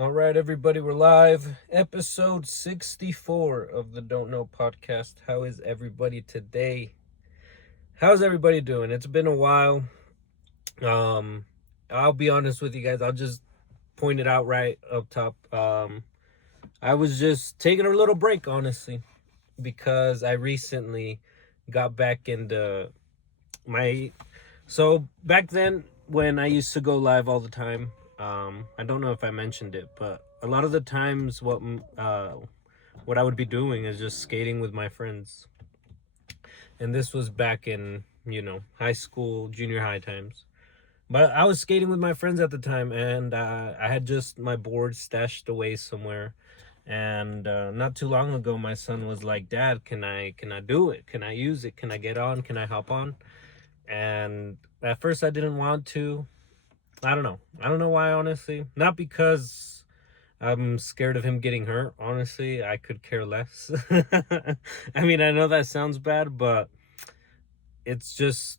All right, everybody, we're live. Episode 64 of the Don't Know podcast. How is everybody today? How's everybody doing? It's been a while. Um, I'll be honest with you guys. I'll just point it out right up top. I was just taking a little break, honestly, because I recently got back into my. So back then, when I used to go live all the time, I don't know if I mentioned it, but a lot of the times, what I would be doing is just skating with my friends, and this was back in high school, junior high times. But I was skating with my friends at the time, and I had just my board stashed away somewhere. And not too long ago, my son was like, "Dad, can I do it? Can I use it? Can I get on? Can I hop on?" And at first, I didn't want to. I don't know. I don't know why, honestly. Not because I'm scared of him getting hurt. Honestly, I could care less. I mean, I know that sounds bad, but it's just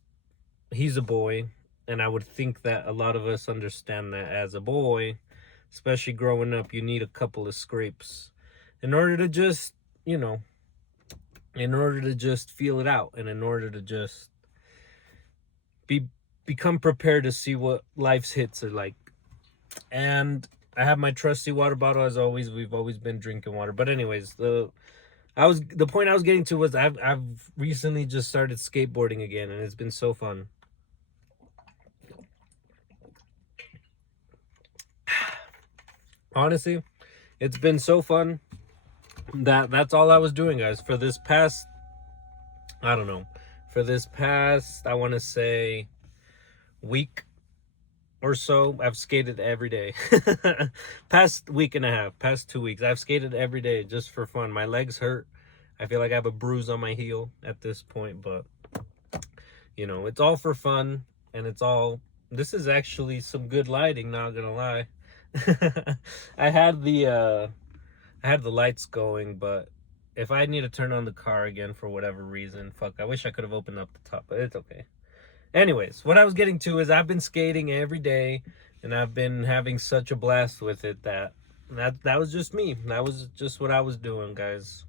he's a boy, and I would think that a lot of us understand that as a boy, especially growing up, you need a couple of scrapes in order to just, you know, in order to just feel it out, and in order to just be become prepared to see what life's hits are like. And I have my trusty water bottle as always. We've always been drinking water. But anyways, the point I was getting to was I've recently just started skateboarding again, and it's been so fun. Honestly, it's been so fun that's all I was doing, guys, for this past I don't know, for this past I want to say week or so. I've skated every day. Past week and a half, past 2 weeks, I've skated every day just for fun. My legs hurt. I feel like I have a bruise on my heel at this point, but it's all for fun, and this is actually some good lighting, not gonna lie. I had the lights going, but if I need to turn on the car again for whatever reason, fuck, I wish I could have opened up the top, but it's okay. Anyways, what I was getting to is I've been skating every day, and I've been having such a blast with it that was just me. That was just what I was doing, guys.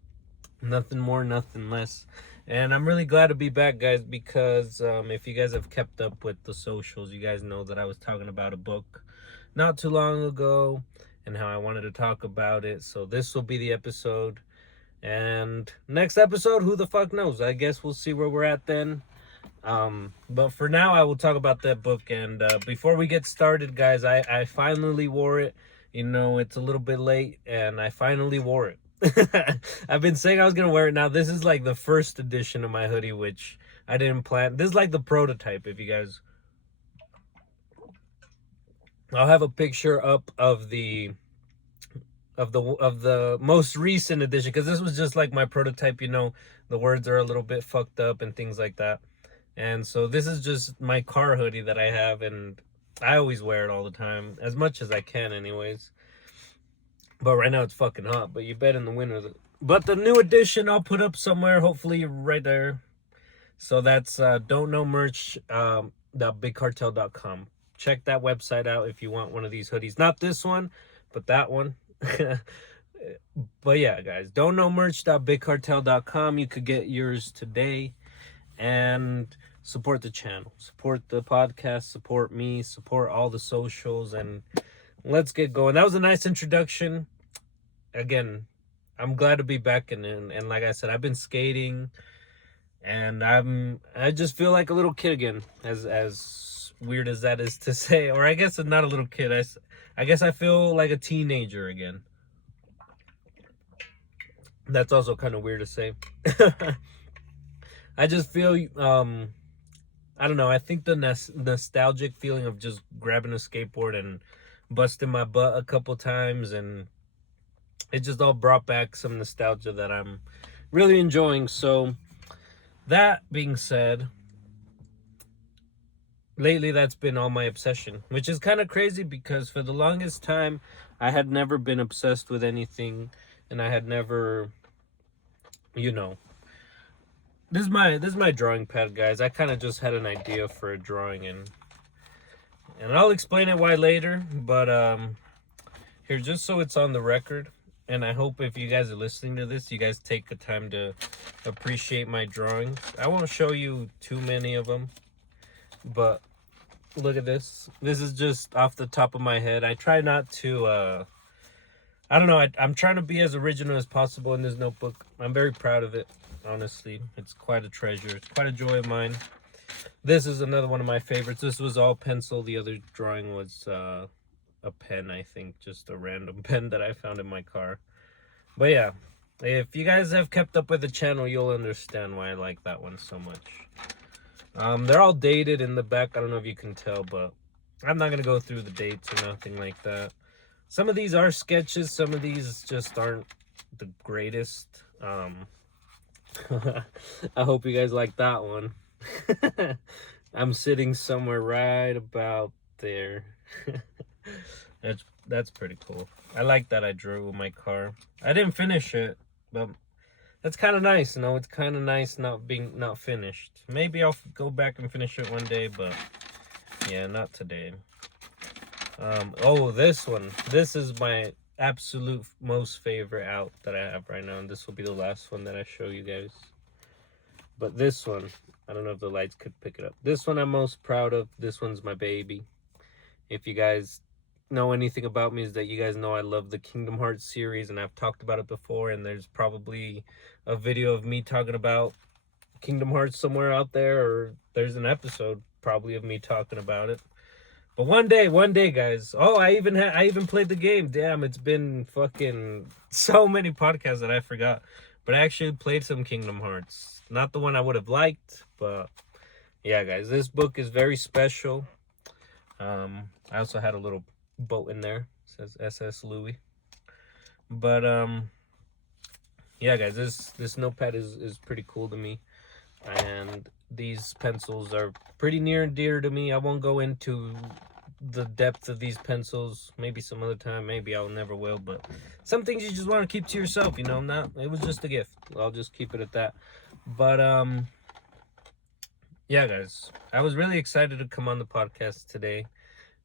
Nothing more, nothing less. And I'm really glad to be back, guys, because if you guys have kept up with the socials, you guys know that I was talking about a book not too long ago and how I wanted to talk about it. So this will be the episode. And next episode, who the fuck knows? I guess we'll see where we're at then. But for now, I will talk about that book. And before we get started, guys, I finally wore it. It's a little bit late, and I finally wore it. I've been saying I was gonna wear it. Now this is like the first edition of my hoodie, which I didn't plan. This is like the prototype. If you guys, I'll have a picture up of the most recent edition, because this was just like my prototype. The words are a little bit fucked up and things like that. And so this is just my car hoodie that I have, and I always wear it all the time, as much as I can anyways. But right now it's fucking hot, but you bet in the winter. But the new edition I'll put up somewhere, hopefully right there. So that's don't know merch .bigcartel.com. Check that website out if you want one of these hoodies. Not this one, but that one. But yeah, guys, don't know merch.bigcartel.com. You could get yours today and support the channel, support the podcast, support me, support all the socials, and let's get going. That was a nice introduction. Again, I'm glad to be back, and like I said, I've been skating, and I just feel like a little kid again, as weird as that is to say. Or I guess I'm not a little kid. I guess I feel like a teenager again. That's also kind of weird to say. I just feel I don't know. I think the nostalgic feeling of just grabbing a skateboard and busting my butt a couple times, and it just all brought back some nostalgia that I'm really enjoying. So that being said, lately that's been all my obsession, which is kind of crazy because for the longest time I had never been obsessed with anything, and I had never, this is my drawing pad, guys. I kind of just had an idea for a drawing, and I'll explain it why later, but Here, just so it's on the record, and I hope if you guys are listening to this, you guys take the time to appreciate my drawings. I won't show you too many of them, but look at this. This is just off the top of my head. I try not to, I don't know, I'm trying to be as original as possible in this notebook. I'm very proud of it, honestly. It's quite a treasure. It's quite a joy of mine. This is another one of my favorites. This was all pencil. The other drawing was a pen, I think. Just a random pen that I found in my car. But yeah, if you guys have kept up with the channel, you'll understand why I like that one so much. They're all dated in the back. I don't know if you can tell, but I'm not going to go through the dates or nothing like that. Some of these are sketches. Some of these just aren't the greatest. I hope you guys like that one. I'm sitting somewhere right about there. That's pretty cool. I like that I drew with my car. I didn't finish it, but that's kind of nice, you know. It's kind of nice not finished. Maybe I'll go back and finish it one day, but yeah, not today. Oh, this one. This is my absolute most favorite out that I have right now, and this will be the last one that I show you guys. But this one, I don't know if the lights could pick it up. This one I'm most proud of. This one's my baby. If you guys know anything about me, is that you guys know I love the Kingdom Hearts series, and I've talked about it before, and there's probably a video of me talking about Kingdom Hearts somewhere out there, or there's an episode probably of me talking about it. But one day, guys. Oh, I even played the game. Damn, it's been fucking so many podcasts that I forgot. But I actually played some Kingdom Hearts. Not the one I would have liked, but yeah, guys, this book is very special. I also had a little boat in there. It says SS Louis. But yeah, guys, this notepad is pretty cool to me. And these pencils are pretty near and dear to me. I won't go into the depth of these pencils. Maybe some other time. Maybe I'll never will. But some things you just want to keep to yourself, you know. It was just a gift. I'll just keep it at that. But yeah, guys, I was really excited to come on the podcast today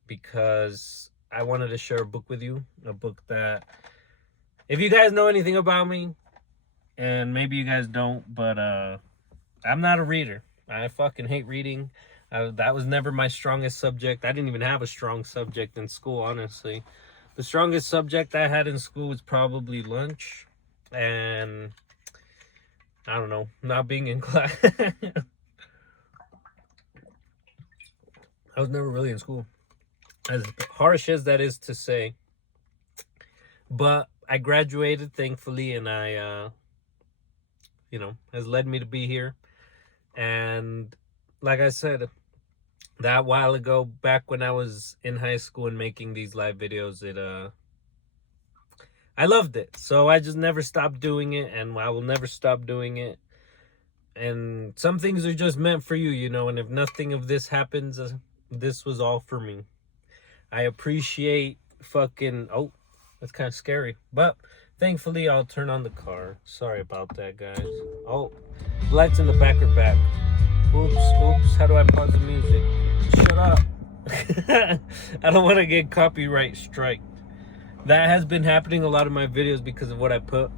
because I wanted to share a book with you. A book that, if you guys know anything about me, and maybe you guys don't, but I'm not a reader. I fucking hate reading. That was never my strongest subject. I didn't even have a strong subject in school, honestly. The strongest subject I had in school was probably lunch and, I don't know, not being in class. I was never really in school, as harsh as that is to say. But I graduated, thankfully, and I, you know, has led me to be here. And like I said, that while ago, back when I was in high school and making these live videos, I loved it. So I just never stopped doing it, and I will never stop doing it. And some things are just meant for you, you know, and if nothing of this happens, this was all for me. I appreciate fucking, oh, that's kind of scary. But thankfully, I'll turn on the car. Sorry about that, guys. Oh, lights in the back are back. Oops. How do I pause the music? Shut up. I don't want to get copyright striked. That has been happening a lot of my videos because of what I put.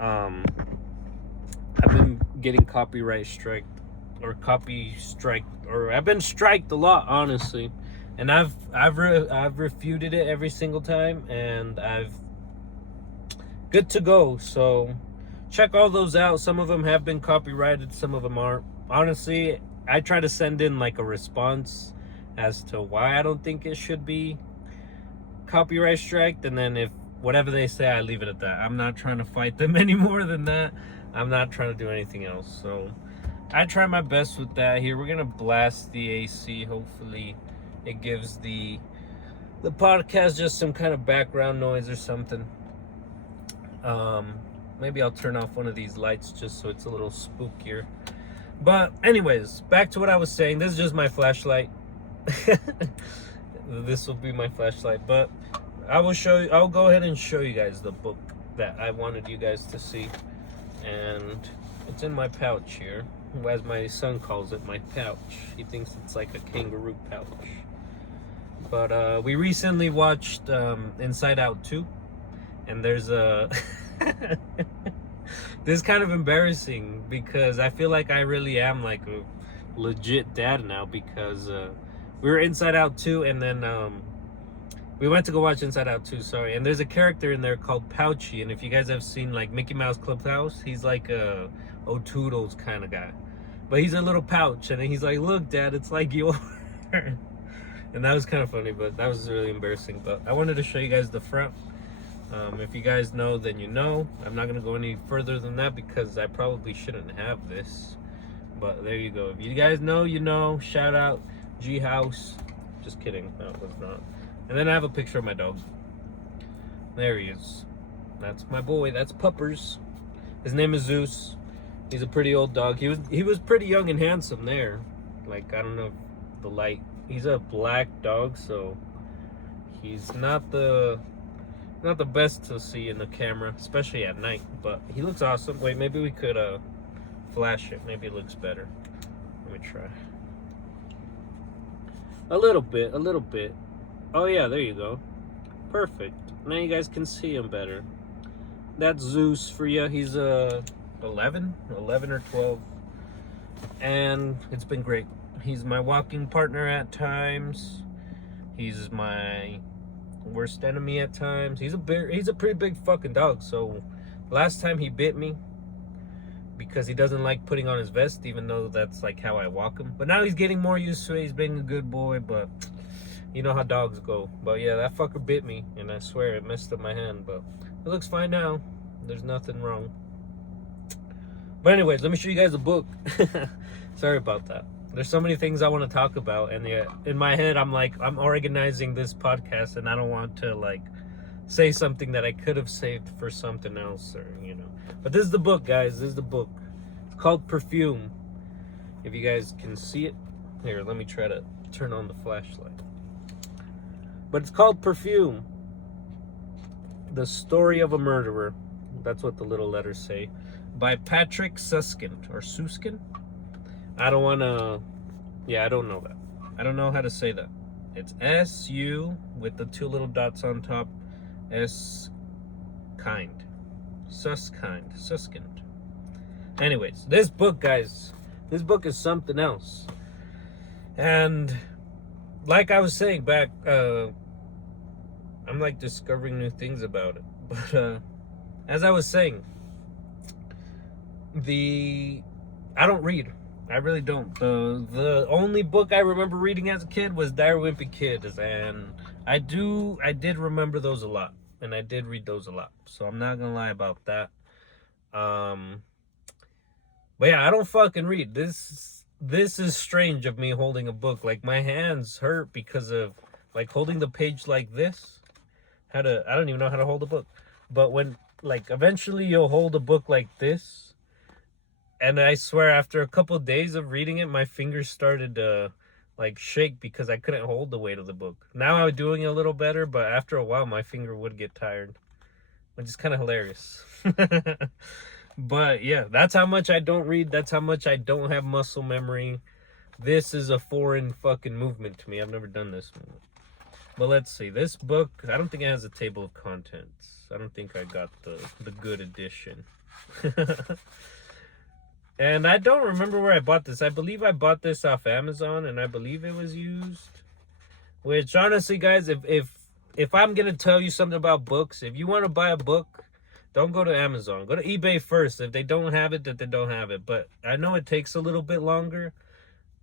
I've been getting copyright striked, or I've been striked a lot, honestly. And I've refuted it every single time, and I've good to go. So check all those out. Some of them have been copyrighted, some of them aren't. Honestly, I try to send in like a response as to why I don't think it should be copyright striked, and then if whatever they say, I leave it at that. I'm not trying to fight them any more than that. I'm not trying to do anything else. So I try my best with that. Here, we're gonna blast the AC. Hopefully it gives the podcast just some kind of background noise or something. Maybe I'll turn off one of these lights just so it's a little spookier. But anyways, back to what I was saying. This is just my flashlight. This will be my flashlight. But I'll go ahead and show you guys the book that I wanted you guys to see. And it's in my pouch here. As my son calls it, my pouch. He thinks it's like a kangaroo pouch. But we recently watched Inside Out 2, and there's a this is kind of embarrassing because I feel like I really am like a legit dad now, because we were Inside Out 2, and then we went to go watch Inside Out 2, sorry, and there's a character in there called Pouchy, and if you guys have seen like Mickey Mouse Clubhouse, he's like a O'Toodles kind of guy, but he's a little pouch, and then he's like, look dad, it's like yours. And that was kind of funny, but that was really embarrassing. But I wanted to show you guys the front. If you guys know, then you know. I'm not going to go any further than that because I probably shouldn't have this. But there you go. If you guys know, you know. Shout out G House. Just kidding. No, it was not. And then I have a picture of my dog. There he is. That's my boy. That's Puppers. His name is Zeus. He's a pretty old dog. He was pretty young and handsome there. Like, I don't know if the light. He's a black dog, so he's not the best to see in the camera, especially at night, but he looks awesome. Wait, maybe we could flash it. Maybe it looks better. Let me try. A little bit. Oh yeah, there you go. Perfect. Now you guys can see him better. That's Zeus for you. He's 11 or 12, and it's been great. He's my walking partner at times. He's my worst enemy at times. He's a pretty big fucking dog. So last time he bit me because he doesn't like putting on his vest, even though that's like how I walk him. But now he's getting more used to it. He's being a good boy, but you know how dogs go. But yeah, that fucker bit me, and I swear it messed up my hand, but it looks fine now. There's nothing wrong. But anyways, let me show you guys a book. Sorry about that. There's so many things I want to talk about, and yeah, in my head I'm like, I'm organizing this podcast, and I don't want to like say something that I could have saved for something else, or you know. But this is the book, guys. This is the book. It's called Perfume. If you guys can see it, here, let me try to turn on the flashlight. But it's called Perfume: The Story of a Murderer. That's what the little letters say. By Patrick Suskind, or Susskind. I don't want to, yeah, I don't know that. I don't know how to say that. It's S-U with the two little dots on top. S-kind. Suskind. Anyways, this book, guys, this book is something else. And like I was saying back, I'm like discovering new things about it. But as I was saying, I don't read. I really don't. The only book I remember reading as a kid was Diary Wimpy Kids, and I did remember those a lot, and I did read those a lot. So I'm not gonna lie about that. But yeah, I don't fucking read. This is strange of me holding a book. Like, my hands hurt because of like holding the page like this. I don't even know how to hold a book. But when like eventually you'll hold a book like this. And I swear, after a couple of days of reading it, my fingers started to like shake because I couldn't hold the weight of the book. Now I'm doing it a little better, but after a while, my finger would get tired, which is kind of hilarious. But yeah, that's how much I don't read. That's how much I don't have muscle memory. This is a foreign fucking movement to me. I've never done this movement. But let's see. This book, I don't think it has a table of contents. I don't think I got the good edition. And I don't remember where I bought this. I believe I bought this off Amazon, and I believe it was used. Which, honestly, guys, if I'm going to tell you something about books, if you want to buy a book, don't go to Amazon. Go to eBay first. If they don't have it, then they don't have it. But I know it takes a little bit longer.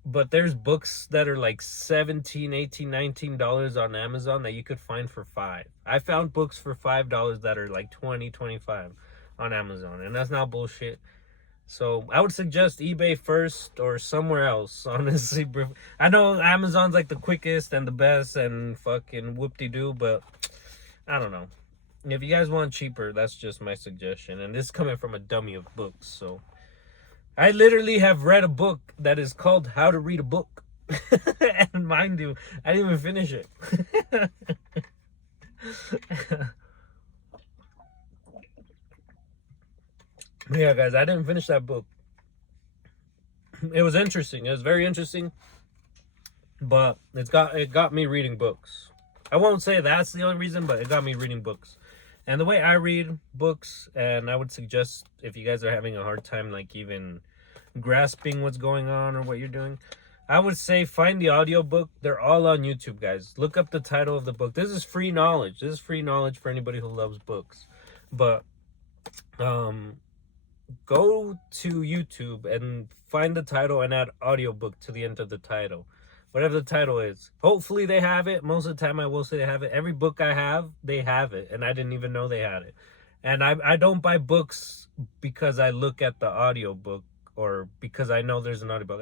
But there's books that are like $17, $18, $19 on Amazon that you could find for $5. I found books for $5 that are like $20, $25 on Amazon. And that's not bullshit. So I would suggest eBay first or somewhere else, honestly. I know Amazon's like the quickest and the best and fucking whoop-de-doo, but I don't know. If you guys want cheaper, that's just my suggestion. And this is coming from a dummy of books, so. I literally have read a book that is called How to Read a Book. And mind you, I didn't even finish it. Yeah, guys, I didn't finish that book. It was interesting. It was very interesting. But it got me reading books. I won't say that's the only reason, but it got me reading books. And the way I read books, and I would suggest if you guys are having a hard time like even grasping what's going on or what you're doing, I would say find the audiobook. They're all on YouTube, guys. Look up the title of the book. This is free knowledge. This is free knowledge for anybody who loves books. But um go to YouTube and find the title and add audiobook to the end of the title. Whatever the title is. Hopefully they have it. Most of the time I will say they have it. Every book I have, they have it. And I didn't even know they had it. And I don't buy books because I look at the audiobook or because I know there's an audiobook.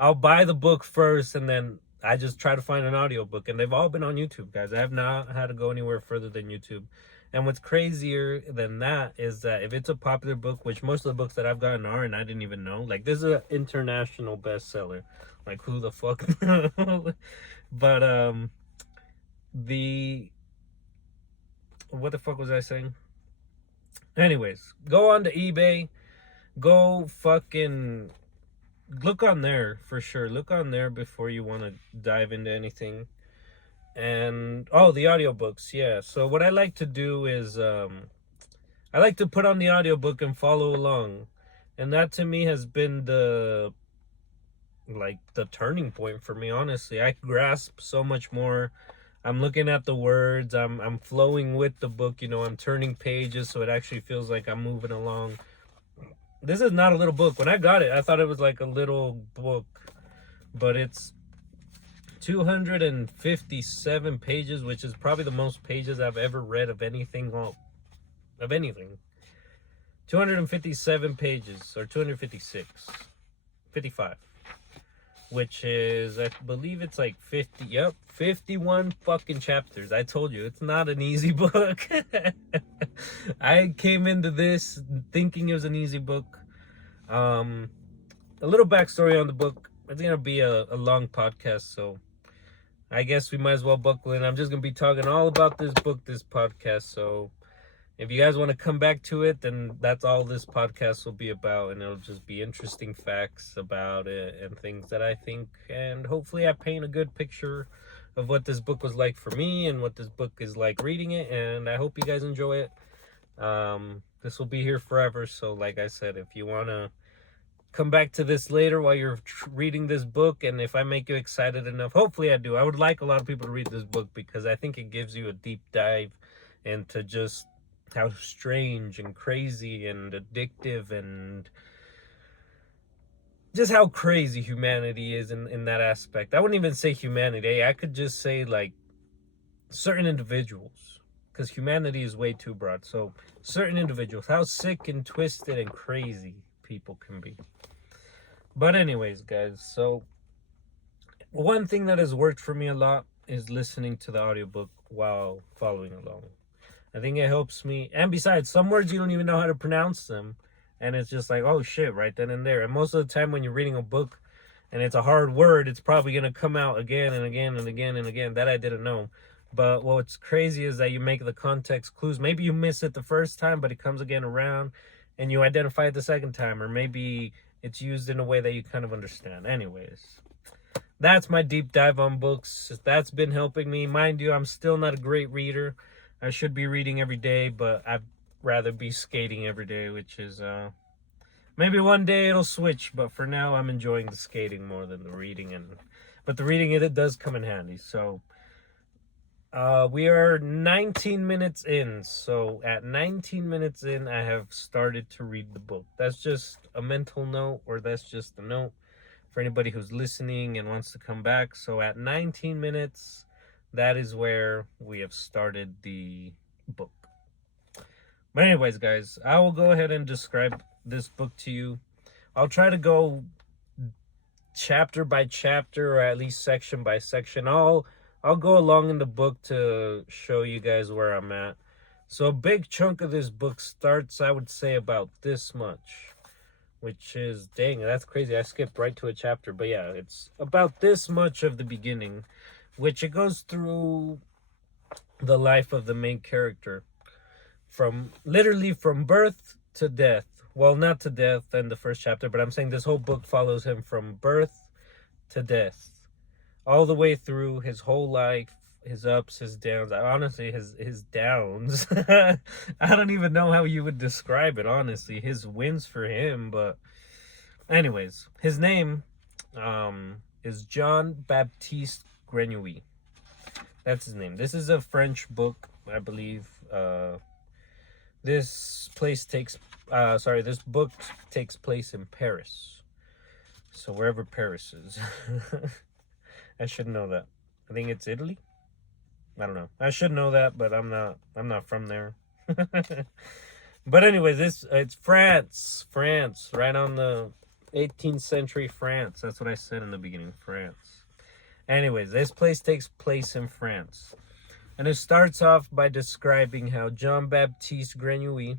I'll buy the book first and then I just try to find an audiobook. And they've all been on YouTube, guys. I have not had to go anywhere further than YouTube. And what's crazier than that is that if it's a popular book, which most of the books that I've gotten are, and I didn't even know, like this is an international bestseller. Like who the fuck? But the what the fuck was I saying? Anyways, go on to eBay, go fucking look on there for sure. Look on there before you want to dive into anything. And oh, the audiobooks, yeah. So what I like to do is I like to put on the audiobook and follow along. And that to me has been the turning point for me, honestly. I grasp so much more. I'm looking at the words, I'm flowing with the book, you know, I'm turning pages so it actually feels like I'm moving along. This is not a little book. When I got it, I thought it was like a little book, but it's 257 pages, which is probably the most pages I've ever read of anything. 257 pages, or 256, 55, which is, I believe it's like 51 fucking chapters. I told you, it's not an easy book. I came into this thinking it was an easy book. A little backstory on the book. It's gonna be a long podcast, so I guess we might as well buckle in. I'm just going to be talking all about this book, this podcast. So if you guys want to come back to it, then that's all this podcast will be about. And it'll just be interesting facts about it and things that I think. And hopefully I paint a good picture of what this book was like for me and what this book is like reading it. And I hope you guys enjoy it. This will be here forever. So like I said, if you want to come back to this later while you're reading this book, and if I make you excited enough, hopefully I do. I would like a lot of people to read this book because I think it gives you a deep dive into just how strange and crazy and addictive and just how crazy humanity is in that aspect. I wouldn't even say humanity. I could just say like certain individuals, because humanity is way too broad. So certain individuals, how sick and twisted and crazy people can be. But anyways, guys, so one thing that has worked for me a lot is listening to the audiobook while following along. I think it helps me. And besides, some words you don't even know how to pronounce them. And it's just like, oh shit, right then and there. And most of the time when you're reading a book and it's a hard word, it's probably going to come out again and again and again and again. That I didn't know. But what's crazy is that you make the context clues. Maybe you miss it the first time, but it comes again around and you identify it the second time. Or maybe it's used in a way that you kind of understand. Anyways, that's my deep dive on books. That's been helping me. Mind you, I'm still not a great reader. I should be reading every day, but I'd rather be skating every day, which is, maybe one day it'll switch. But for now, I'm enjoying the skating more than the reading. But the reading, it does come in handy. So we are 19 minutes in. So at 19 minutes in, I have started to read the book. That's just a mental note, or that's just a note for anybody who's listening and wants to come back. So at 19 minutes, that is where we have started the book. But anyways, guys, I will go ahead and describe this book to you. I'll try to go chapter by chapter, or at least section by section. I'll go along in the book to show you guys where I'm at. So a big chunk of this book starts, I would say, about this much, which is, dang, that's crazy. I skipped right to a chapter. But yeah, it's about this much of the beginning, which it goes through the life of the main character literally from birth to death. Well, not to death in the first chapter, but I'm saying this whole book follows him from birth to death. all the way through his whole life, his ups, his downs. Honestly, his downs. I don't even know how you would describe it, honestly. His wins for him, but anyways, his name is Jean Baptiste Grenouille. That's his name. This is a French book, I believe. This book takes place in Paris. So wherever Paris is. I should know that. I think it's Italy. I don't know. I should know that, but I'm not from there. But anyways, it's France, right on the 18th century France. That's what I said in the beginning, France. Anyways, this place takes place in France. And it starts off by describing how Jean-Baptiste Grenouille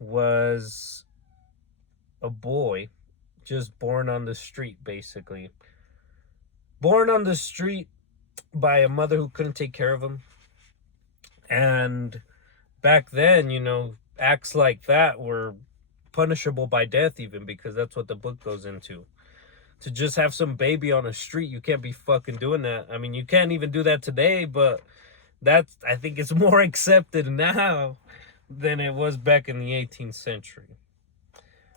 was a boy just born on the street, basically. Born on the street by a mother who couldn't take care of him. And back then, acts like that were punishable by death, even, because that's what the book goes into. To just have some baby on a street, you can't be fucking doing that. I mean, you can't even do that today, but I think it's more accepted now than it was back in the 18th century.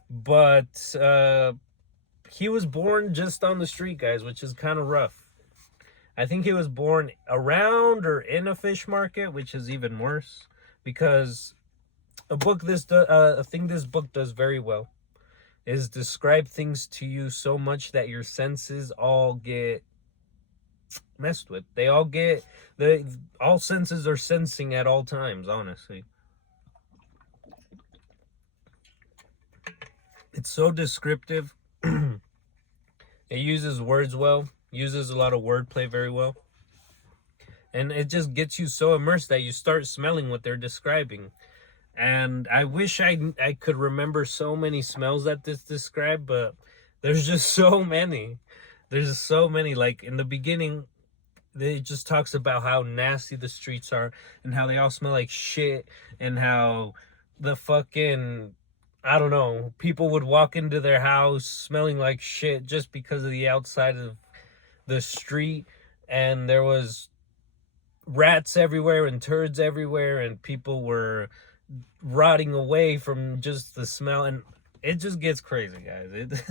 But he was born just on the street, guys, which is kind of rough. I think he was born around or in a fish market, which is even worse, because a thing this book does very well is describe things to you so much that your senses all get messed with. All senses are sensing at all times, honestly. It's so descriptive. It uses words well, uses a lot of wordplay very well. And it just gets you so immersed that you start smelling what they're describing. And I wish I could remember so many smells that this described, but there's just so many. There's so many. Like in the beginning, it just talks about how nasty the streets are and how they all smell like shit, and how the fucking, I don't know, people would walk into their house smelling like shit just because of the outside of the street, and there was rats everywhere and turds everywhere, and people were rotting away from just the smell, and it just gets crazy, guys.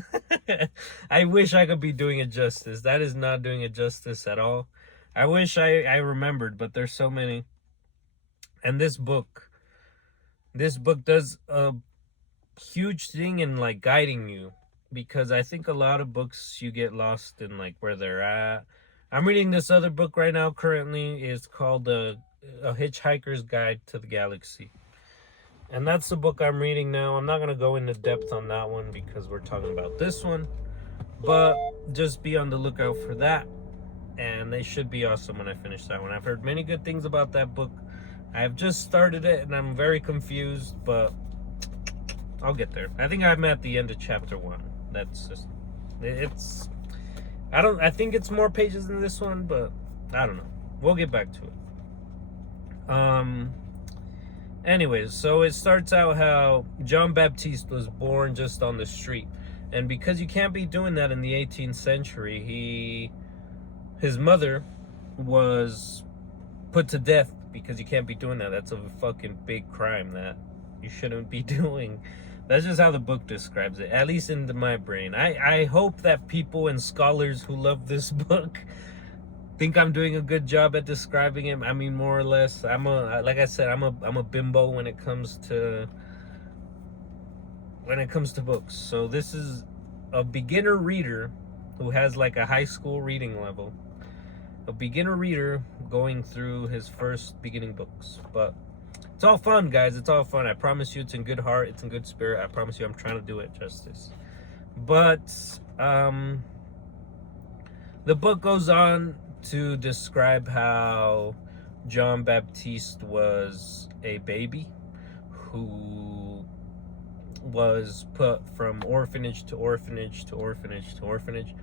I wish I could be doing it justice. That is not doing it justice at all. I wish I remembered, but there's so many. And this book does a huge thing in like guiding you, because I think a lot of books you get lost in like where they're at. I'm reading this other book right now currently. It's called A Hitchhiker's Guide to the Galaxy. And that's the book I'm reading now. I'm not going to go into depth on that one because we're talking about this one. But just be on the lookout for that. And they should be awesome when I finish that one. I've heard many good things about that book. I've just started it and I'm very confused, but I'll get there. I think I'm at the end of chapter 1. That's just... I think it's more pages than this one, but I don't know. We'll get back to it. Anyways, so it starts out how Jean-Baptiste was born just on the street. And because you can't be doing that in the 18th century, his mother was put to death because you can't be doing that. That's a fucking big crime that you shouldn't be doing. That's just how the book describes it, at least in my brain. I hope that people and scholars who love this book think I'm doing a good job at describing it. I mean, more or less. Like I said, I'm a bimbo when it comes to books. So this is a beginner reader who has like a high school reading level. A beginner reader going through his first beginning books. But it's all fun, guys. It's all fun. I promise you it's in good heart. It's in good spirit. I promise you I'm trying to do it justice. But the book goes on to describe how Jean-Baptiste was a baby who was put from orphanage to orphanage to orphanage to orphanage.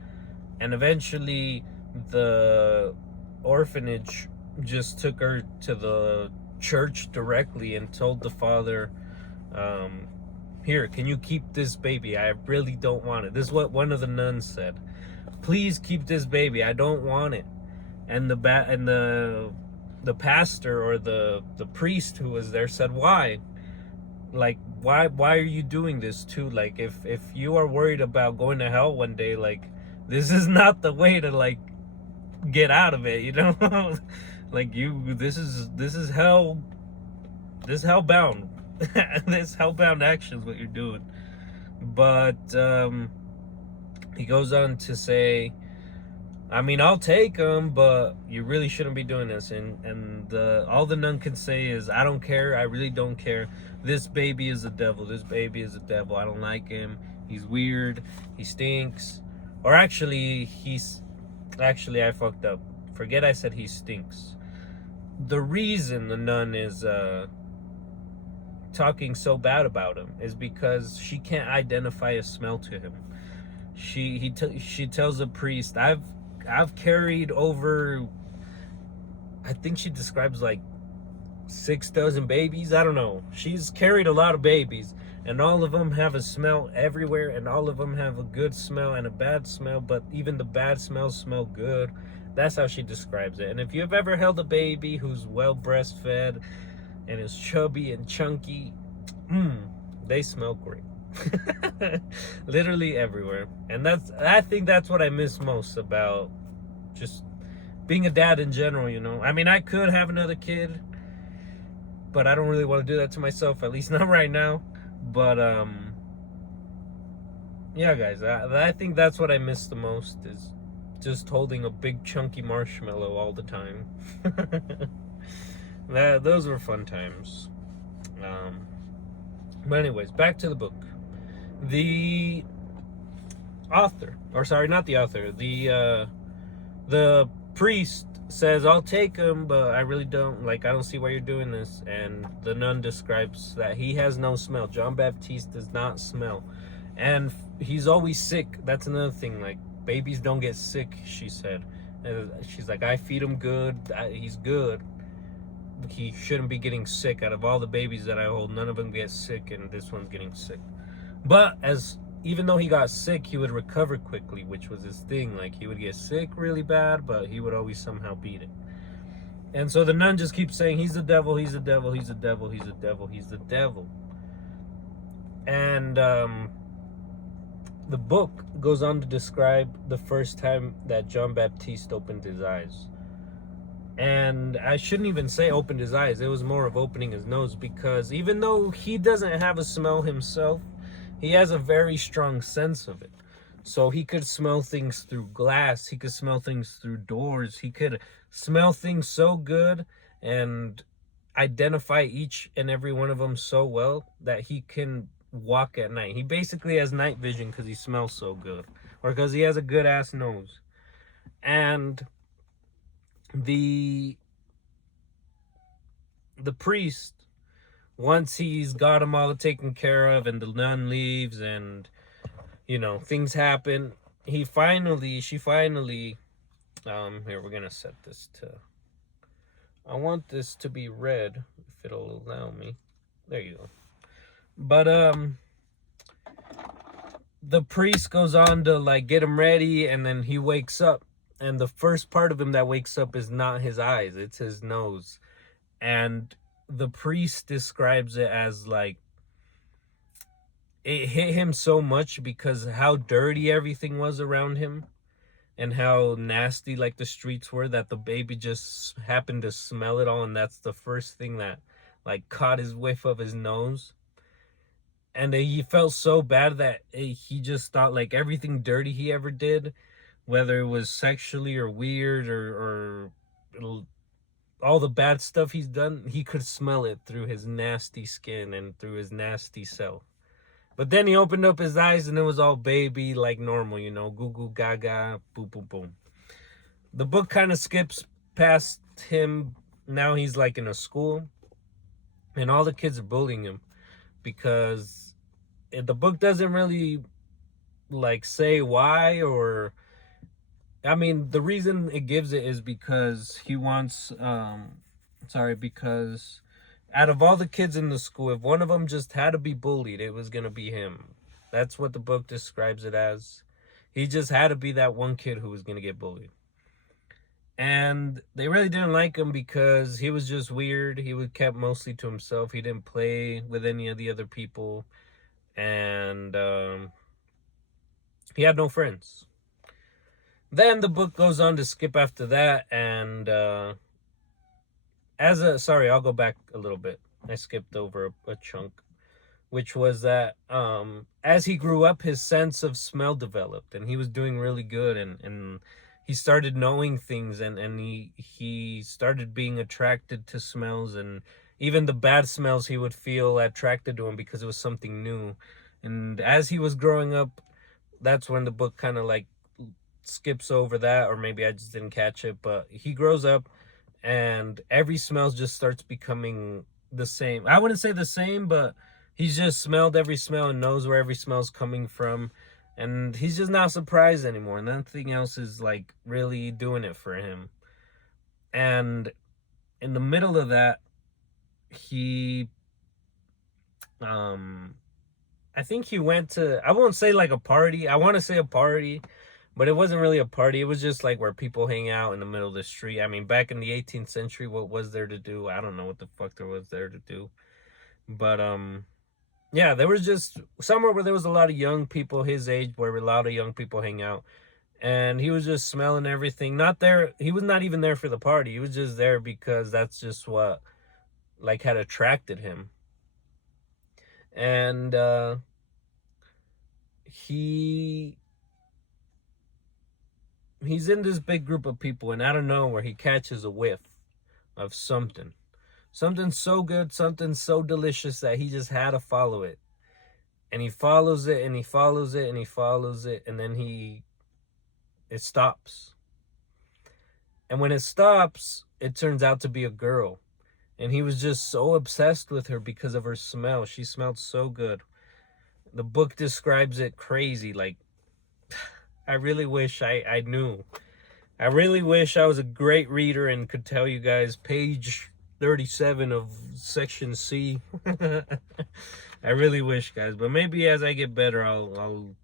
And eventually the orphanage just took her to the church directly and told the father, here, can you keep this baby? I really don't want it. This is what one of the nuns said. please keep this baby. I don't want it. And the pastor or the priest who was there said, why? Like, why are you doing this too? Like, if you are worried about going to hell one day, like, this is not the way to, like, get out of it, you know? Like, this is hell. This hellbound. This hellbound action is what you're doing. But he goes on to say, I mean, I'll take him, but you really shouldn't be doing this. And all the nun can say is, I don't care. I really don't care. This baby is a devil. This baby is a devil. I don't like him. He's weird. He stinks. Or actually, I fucked up. Forget I said he stinks. The reason the nun is talking so bad about him is because she can't identify a smell to him. She tells the priest, I've carried over, I think she describes like 6 dozen babies. I don't know. She's carried a lot of babies, and all of them have a smell everywhere, and all of them have a good smell and a bad smell, but even the bad smells smell good. That's how she describes it. And if you've ever held a baby who's well breastfed and is chubby and chunky, they smell great. Literally everywhere. And I think that's what I miss most about just being a dad in general, you know. I mean, I could have another kid, but I don't really want to do that to myself, at least not right now. But yeah, guys, I think that's what I miss the most, is just holding a big chunky marshmallow all the time. Those were fun times. But anyways, back to the book. The author, or sorry, not the author, the priest says, I'll take him, but I really don't, like, I don't see why you're doing this. And the nun describes that he has no smell. John Baptiste does not smell, and he's always sick. That's another thing. Like, babies don't get sick, she said. She's like, I feed him good. He's good. He shouldn't be getting sick. Out of all the babies that I hold, none of them get sick, and this one's getting sick. But even though he got sick, he would recover quickly, which was his thing. Like, he would get sick really bad, but he would always somehow beat it. And so the nun just keeps saying, he's the devil, he's the devil, he's the devil, he's the devil, he's the devil. And the book goes on to describe the first time that John Baptiste opened his eyes. And I shouldn't even say opened his eyes. It was more of opening his nose, because even though he doesn't have a smell himself, he has a very strong sense of it. So he could smell things through glass. He could smell things through doors. He could smell things so good and identify each and every one of them so well that he can walk at night. He basically has night vision because he smells so good, or because he has a good ass nose. And the priest, once he's got them all taken care of and the nun leaves and, you know, things happen, she finally, here, we're gonna set this to, I want this to be red, if it'll allow me. There you go. But the priest goes on to, like, get him ready, and then he wakes up, and the first part of him that wakes up is not his eyes, it's his nose. And the priest describes it as, like, it hit him so much because how dirty everything was around him and how nasty, like, the streets were, that the baby just happened to smell it all, and that's the first thing that, like, caught his whiff of his nose. And he felt so bad that he just thought, like, everything dirty he ever did, whether it was sexually or weird or all the bad stuff he's done, he could smell it through his nasty skin and through his nasty self. But then he opened up his eyes and it was all baby, like normal, you know, goo goo gaga, boom boom boom. The book kind of skips past him. Now he's, like, in a school, and all the kids are bullying him because the book doesn't really, like, say why, or, I mean, the reason it gives it is because he wants, because out of all the kids in the school, if one of them just had to be bullied, it was going to be him. That's what the book describes it as. He just had to be that one kid who was going to get bullied. And they really didn't like him because he was just weird. He was kept mostly to himself. He didn't play with any of the other people. And he had no friends. Then the book goes on to skip after that. And sorry, I'll go back a little bit. I skipped over a chunk, which was that as he grew up, his sense of smell developed, and he was doing really good, and he started knowing things, and he started being attracted to smells, and even the bad smells he would feel attracted to him because it was something new. And as he was growing up, that's when the book kind of like skips over that, or maybe I just didn't catch it, but he grows up and every smell just starts becoming the same. I wouldn't say the same, but he's just smelled every smell and knows where every smell's coming from. And he's just not surprised anymore. Nothing else is like really doing it for him. And in the middle of that, he I think he went to, I won't say like a party. I want to say a party, but it wasn't really a party. It was just like where people hang out in the middle of the street. I mean, back in the 18th century, what was there to do? I don't know what the fuck there was there to do. But yeah, there was just somewhere where there was a lot of young people his age, where a lot of young people hang out. And he was just smelling everything. Not there, he was not even there for the party. He was just there because that's just what like had attracted him. And he he's in this big group of people, and out of nowhere he catches a whiff of something so good, something so delicious that he just had to follow it. And he follows it, and he follows it, and he follows it, and then it stops. And when it stops, it turns out to be a girl. And he was just so obsessed with her because of her smell. She smelled so good. The book describes it crazy. Like, I really wish I knew. I really wish I was a great reader and could tell you guys page 37 of section C. I really wish, guys. But maybe as I get better, I'll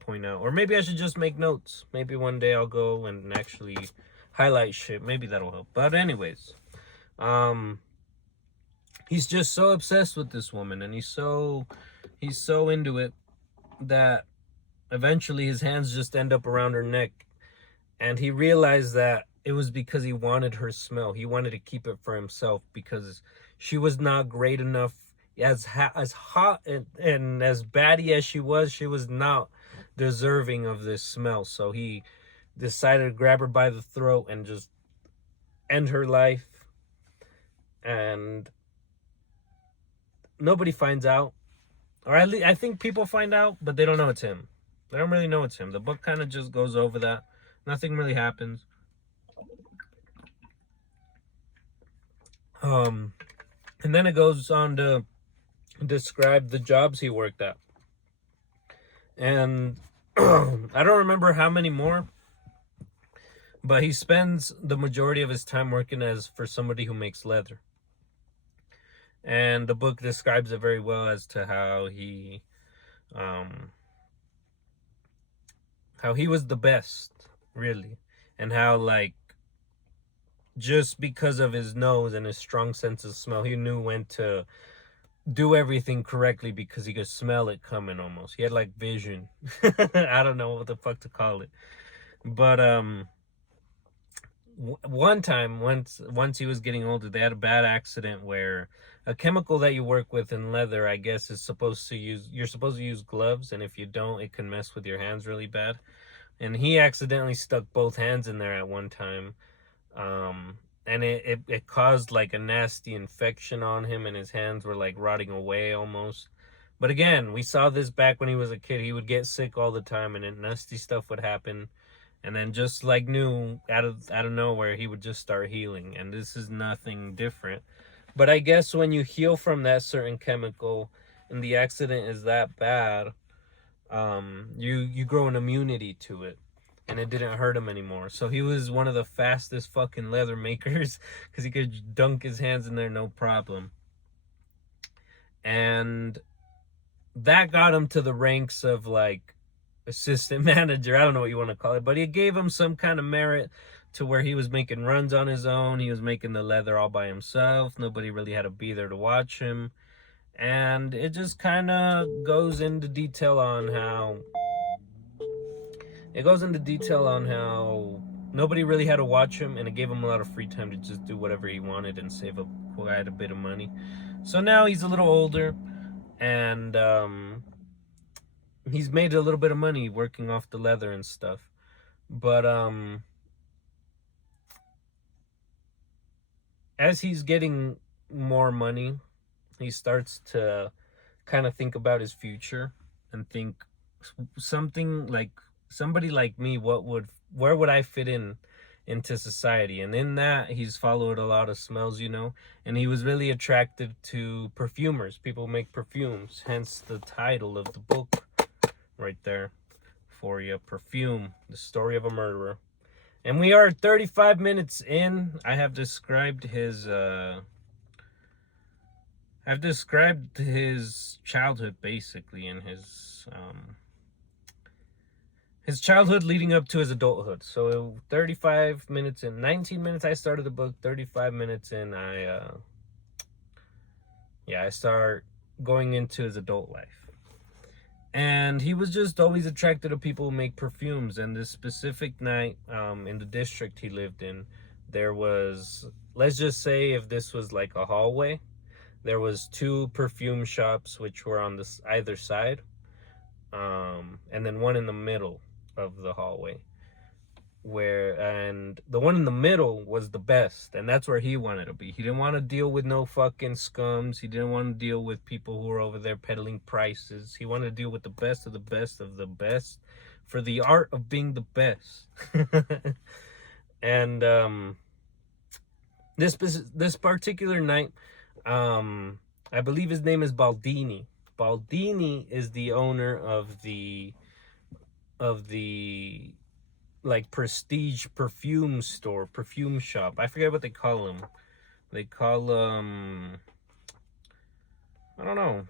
point out. Or maybe I should just make notes. Maybe one day I'll go and actually highlight shit. Maybe that'll help. But anyways, he's just so obsessed with this woman, and he's so into it that eventually his hands just end up around her neck. And he realized that it was because he wanted her smell. He wanted to keep it for himself because she was not great enough. As hot and as batty as she was not deserving of this smell. So he decided to grab her by the throat and just end her life. And nobody finds out. Or at least I think people find out, but they don't know it's him. They don't really know it's him. The book kind of just goes over that. Nothing really happens. And then it goes on to describe the jobs he worked at. And I don't remember how many more, but he spends the majority of his time working as for somebody who makes leather. And the book describes it very well as to how he was the best, really, and how like just because of his nose and his strong sense of smell, he knew when to do everything correctly because he could smell it coming almost. He had like vision. I don't know what the fuck to call it. But one time, once he was getting older, they had a bad accident where a chemical that you work with in leather, I guess, you're supposed to use gloves, and if you don't, it can mess with your hands really bad. And he accidentally stuck both hands in there at one time. And it caused like a nasty infection on him, and his hands were like rotting away almost. But again, we saw this back when he was a kid. He would get sick all the time, and then nasty stuff would happen. And then just like new out of nowhere, he would just start healing. And this is nothing different. But I guess when you heal from that certain chemical and the accident is that bad, you grow an immunity to it. And it didn't hurt him anymore. So he was one of the fastest fucking leather makers because he could dunk his hands in there no problem. And that got him to the ranks of like assistant manager. I don't know what you want to call it, but he gave him some kind of merit to where he was making runs on his own. He was making the leather all by himself. Nobody really had to be there to watch him. And it just kind of goes into detail on how nobody really had to watch him, and it gave him a lot of free time to just do whatever he wanted and save up quite a bit of money. So now he's a little older, and he's made a little bit of money working off the leather and stuff. But as he's getting more money, he starts to kind of think about his future and think something like somebody like me, where would I fit into society? And in that, he's followed a lot of smells, and he was really attracted to perfumers. People make perfumes, hence the title of the book right there for you, Perfume, the story of a murderer. And we are 35 minutes in. I have described his childhood basically, and his childhood leading up to his adulthood. So 35 minutes in, 19 minutes I started the book, 35 minutes in I start going into his adult life. And he was just always attracted to people who make perfumes. And this specific night, in the district he lived in, there was, let's just say if this was like a hallway, there was 2 perfume shops which were on this either side, and then one in the middle of the hallway, and the one in the middle was the best, and that's where he wanted to be. He didn't want to deal with no fucking scums. He didn't want to deal with people who were over there peddling prices. He wanted to deal with the best of the best of the best for the art of being the best. And this particular night, I believe his name is Baldini. Baldini is the owner of the like prestige perfume store, perfume shop. I forget what they call them. They call I don't know.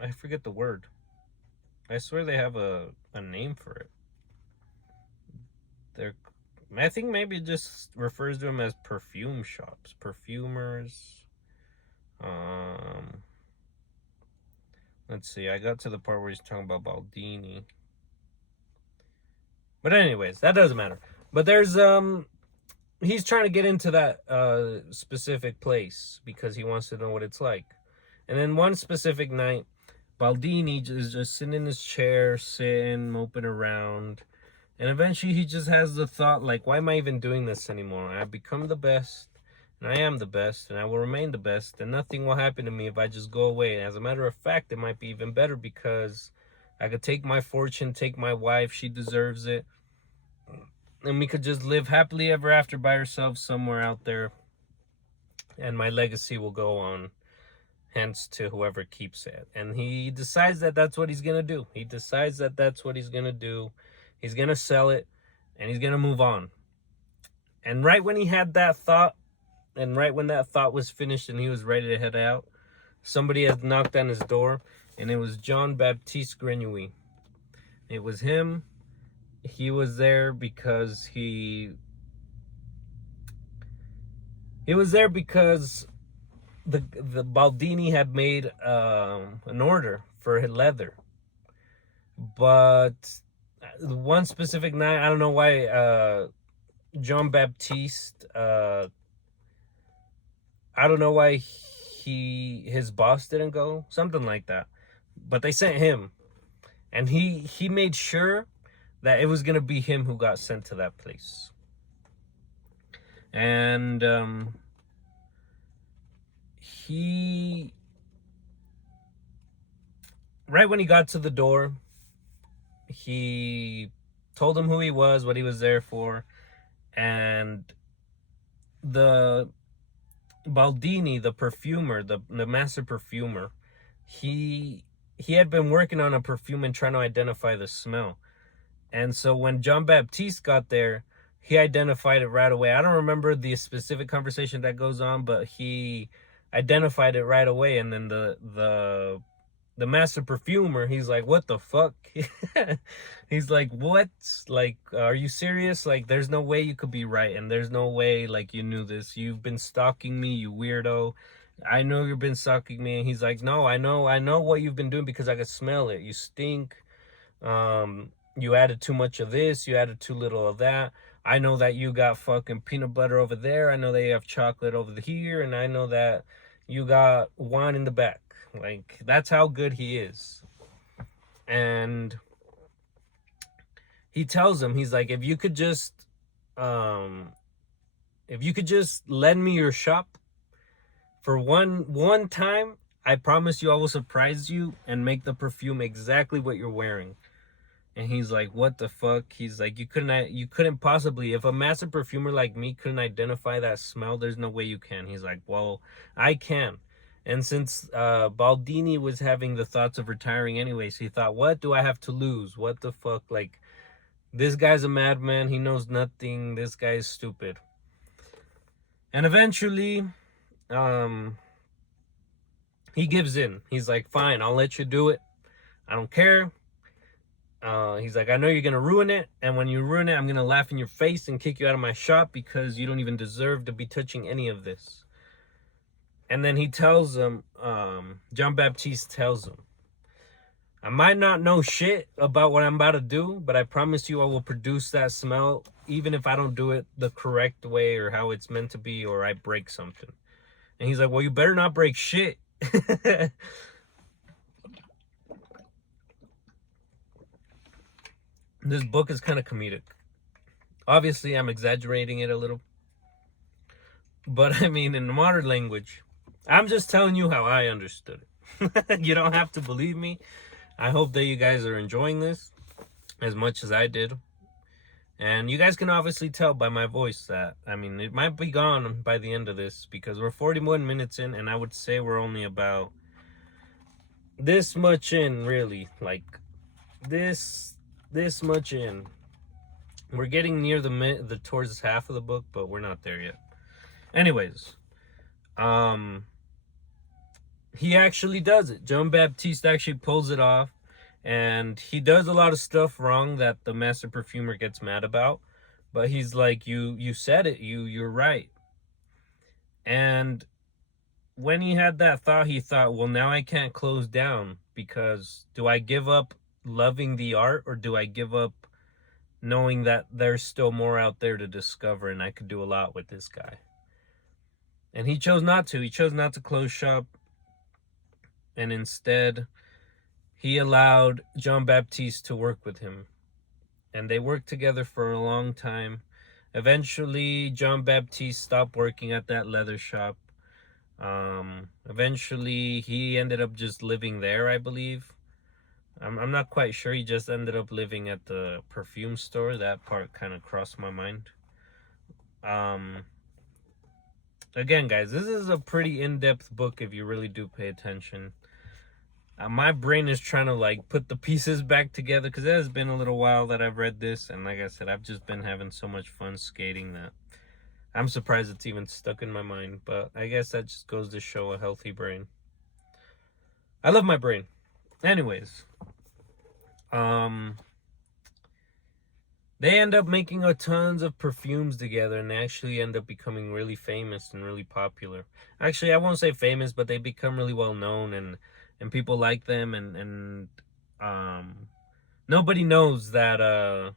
I forget the word. I swear they have a name for it. I think maybe it just refers to them as perfume shops, perfumers. Let's see. I got to the part where he's talking about Baldini. But anyways, that doesn't matter. But there's he's trying to get into that specific place because he wants to know what it's like. And then one specific night, Baldini is just sitting in his chair, sitting, moping around. And eventually he just has the thought, like, why am I even doing this anymore? I've become the best, and I am the best, and I will remain the best, and nothing will happen to me if I just go away. As a matter of fact, it might be even better because I could take my fortune, take my wife, she deserves it, and we could just live happily ever after by ourselves somewhere out there, and my legacy will go on, hence to whoever keeps it. And he decides that that's what he's going to do. He decides that that's what he's going to do. He's going to sell it, and he's going to move on. And right when he had that thought, and right when that thought was finished and he was ready to head out, somebody had knocked on his door, and it was Jean-Baptiste Grenouille. It was him. He was there because the Baldini had made an order for his leather. But one specific night, I don't know why Jean-Baptiste, I don't know why his boss didn't go, something like that. But they sent him, and he made sure that it was going to be him who got sent to that place. And right when he got to the door, he told him who he was, what he was there for, and the Baldini, the perfumer, the master perfumer, he had been working on a perfume and trying to identify the smell. And so when Jean-Baptiste got there, he identified it right away. I don't remember the specific conversation that goes on, but he identified it right away. And then the the master perfumer, he's like, what the fuck? He's like, what? Like, are you serious? Like, there's no way you could be right, and there's no way, like, you knew this. You've been stalking me, you weirdo. I know you've been stalking me. And he's like, no, I know what you've been doing because I can smell it. You stink. You added too much of this, you added too little of that. I know that you got fucking peanut butter over there. I know that you have chocolate over here, and I know that you got wine in the back. Like, that's how good he is. And he tells him, he's like, um if you could just lend me your shop for one time, I promise you I will surprise you and make the perfume exactly what you're wearing. And he's like, what the fuck? He's like, you couldn't possibly, if a master perfumer like me couldn't identify that smell, there's no way you can. He's like, well, I can. And since Baldini was having the thoughts of retiring anyways, he thought, what do I have to lose? What the fuck? Like, this guy's a madman. He knows nothing. This guy's stupid. And eventually, he gives in. He's like, fine, I'll let you do it. I don't care. He's like, I know you're gonna ruin it, and when you ruin it, I'm gonna laugh in your face and kick you out of my shop because you don't even deserve to be touching any of this. And then he tells him, Jean Baptiste tells him, I might not know shit about what I'm about to do, but I promise you I will produce that smell even if I don't do it the correct way or how it's meant to be, or I break something. And he's like, well, you better not break shit. This book is kind of comedic. Obviously, I'm exaggerating it a little. But I mean, in modern language, I'm just telling you how I understood it. You don't have to believe me. I hope that you guys are enjoying this as much as I did. And you guys can obviously tell by my voice that, I mean, it might be gone by the end of this because we're 41 minutes in, and I would say we're only about this much in, really. Like, this much in. We're getting near the towards half of the book, but we're not there yet. Anyways, he actually does it. Jean Baptiste actually pulls it off, and he does a lot of stuff wrong that the master perfumer gets mad about. But he's like, you said it. You're right. And when he had that thought, he thought, well, now I can't close down because do I give up loving the art, or do I give up knowing that there's still more out there to discover and I could do a lot with this guy? And he chose not to. He chose not to close shop. And instead, he allowed Jean Baptiste to work with him. And they worked together for a long time. Eventually, Jean Baptiste stopped working at that leather shop. Eventually, he ended up just living there, I believe. I'm not quite sure. He just ended up living at the perfume store. That part kind of crossed my mind. Again, guys, this is a pretty in-depth book if you really do pay attention. My brain is trying to like put the pieces back together because it has been a little while that I've read this, and like I said, I've just been having so much fun skating that I'm surprised it's even stuck in my mind. But I guess that just goes to show a healthy brain. I love my brain. Anyways, they end up making a tons of perfumes together, and they actually end up becoming really famous and really popular. Actually, I won't say famous, but they become really well known, and people like them, and nobody knows that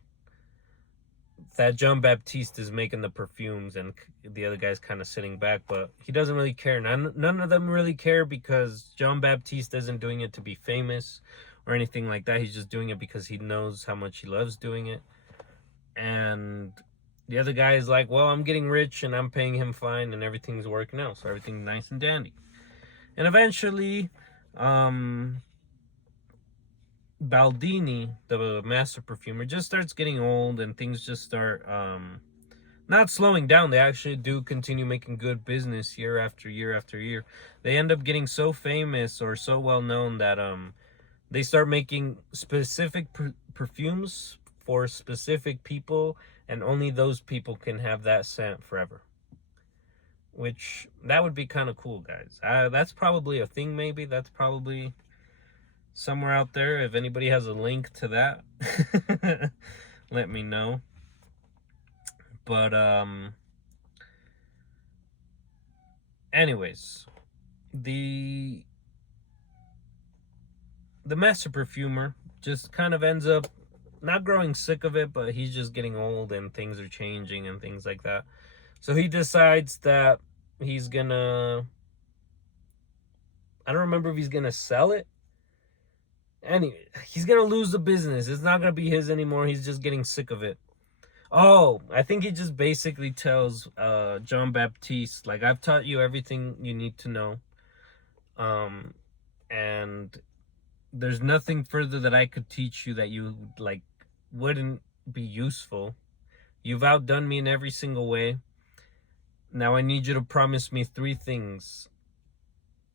that Jean Baptiste is making the perfumes, and the other guy's kind of sitting back, but he doesn't really care. None of them really care because Jean Baptiste isn't doing it to be famous or anything like that. He's just doing it because he knows how much he loves doing it. And the other guy is like, well, I'm getting rich and I'm paying him fine and everything's working out, so everything's nice and dandy. And eventually, Baldini, the master perfumer, just starts getting old, and things just start not slowing down. They actually do continue making good business year after year after year. They end up getting so famous or so well known that they start making specific perfumes for specific people, and only those people can have that scent forever. Which, that would be kind of cool, guys. That's probably a thing, maybe. That's probably somewhere out there. If anybody has a link to that, let me know. But anyways, the master perfumer just kind of ends up not growing sick of it, but he's just getting old and things are changing and things like that. So he decides that he's gonna, I don't remember if he's gonna sell it. Anyway, he's gonna lose the business. It's not gonna be his anymore. He's just getting sick of it. Oh, I think he just basically tells John Baptiste, like, I've taught you everything you need to know. And there's nothing further that I could teach you that you, like, wouldn't be useful. You've outdone me in every single way. Now I need you to promise me 3 things.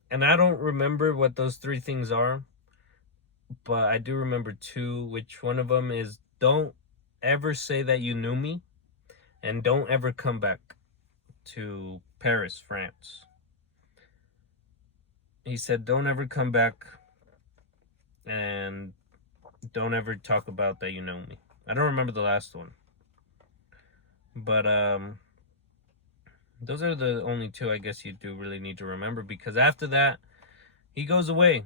And I don't remember what those 3 things are, but I do remember 2, which one of them is, don't ever say that you knew me, and don't ever come back to Paris, France. He said, don't ever come back, and don't ever talk about that you know me. I don't remember the last one. But those are the only 2 I guess you do really need to remember, because after that, he goes away.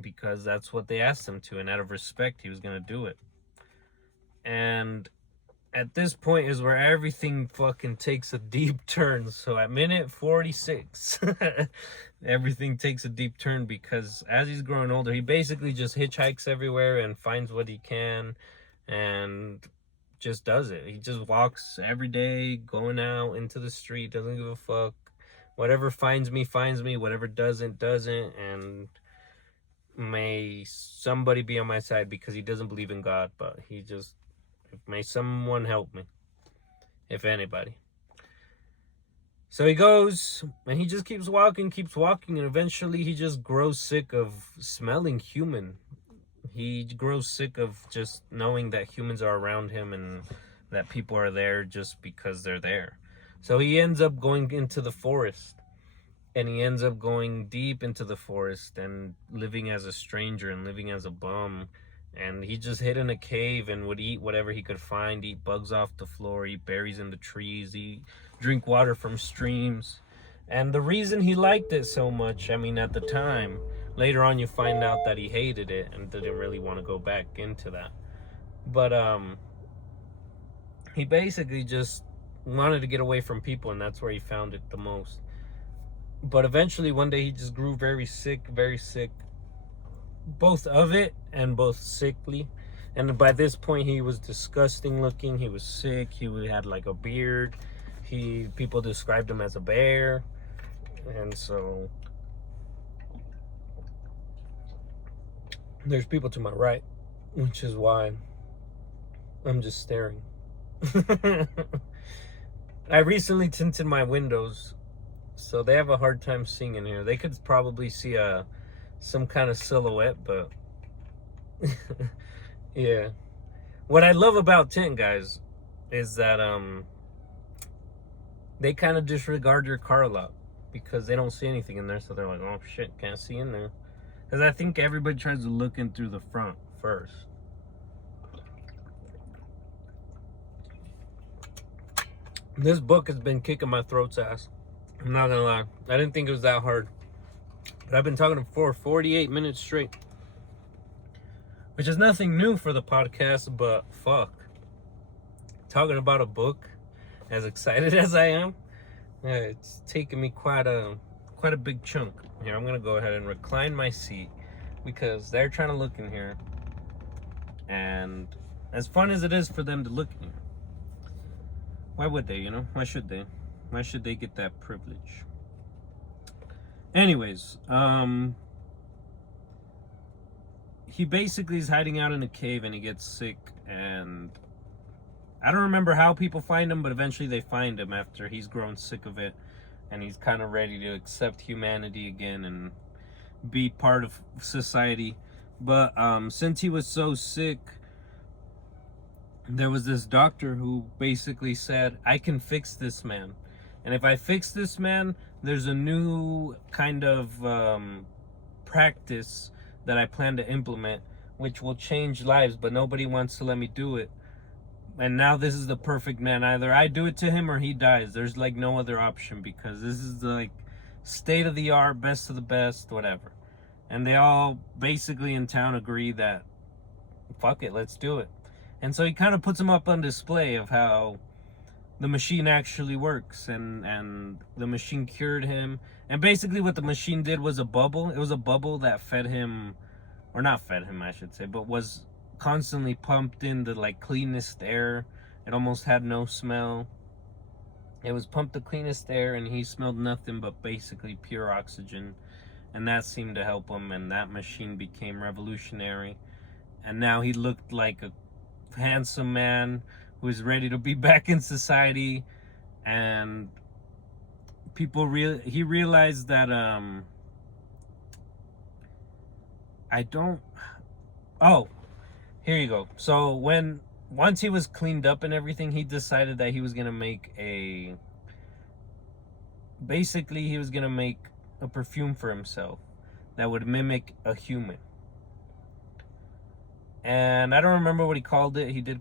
Because that's what they asked him to, and out of respect, he was going to do it. And at this point is where everything fucking takes a deep turn. So at minute 46, everything takes a deep turn, because as he's growing older, he basically just hitchhikes everywhere and finds what he can and just does it. He just walks every day, going out into the street, doesn't give a fuck. Whatever finds me, whatever doesn't. And may somebody be on my side, because he doesn't believe in God, but he just, may someone help me, if anybody. So he goes, and he just keeps walking, and eventually he just grows sick of smelling human. He grows sick of just knowing that humans are around him and that people are there just because they're there. So he ends up going into the forest, and he ends up going deep into the forest and living as a stranger and living as a bum. And he just hid in a cave and would eat whatever he could find, eat bugs off the floor, eat berries in the trees, drink water from streams. And the reason he liked it so much, I mean, at the time, later on you find out that he hated it and didn't really want to go back into that. But he basically just wanted to get away from people, and that's where he found it the most. But eventually one day he just grew very sick, both of it and both sickly. And by this point he was disgusting looking, he was sick, he had like a beard, people described him as a bear. And so there's people to my right, which is why I'm just staring. I recently tinted my windows, so they have a hard time seeing in here. They could probably see some kind of silhouette, but yeah. What I love about tint, guys, is that they kind of disregard your car a lot, because they don't see anything in there, so they're like, oh shit, can't see in there. Because I think everybody tries to look in through the front first. This book has been kicking my throat's ass, I'm not gonna lie. I didn't think it was that hard. But I've been talking for 48 minutes straight, which is nothing new for the podcast, but fuck. Talking about a book, as excited as I am, it's taking me quite a big chunk. Here, I'm gonna go ahead and recline my seat, because they're trying to look in here. And as fun as it is for them to look in here, why would they, you know? Why should they? Why should they get that privilege? Anyways, he basically is hiding out in a cave and he gets sick, and I don't remember how people find him, but eventually they find him after he's grown sick of it and he's kind of ready to accept humanity again and be part of society. But since he was so sick, there was this doctor who basically said, I can fix this man. And if I fix this man, there's a new kind of practice that I plan to implement, which will change lives, but nobody wants to let me do it. And now this is the perfect man. Either I do it to him or he dies. There's like no other option, because this is the like state of the art, best of the best, whatever. And they all basically in town agree that fuck it, let's do it. And so he kind of puts them up on display of how the machine actually works, and the machine cured him. And basically what the machine did was a bubble. It was a bubble that fed him, or not fed him I should say, but was constantly pumped in the like cleanest air. It almost had no smell. It was pumped the cleanest air, and he smelled nothing but basically pure oxygen. And that seemed to help him, and that machine became revolutionary. And now he looked like a handsome man who was ready to be back in society. And he realized that here you go. So once he was cleaned up and everything, he decided that he was gonna make a perfume for himself that would mimic a human. And I don't remember what he called it. He did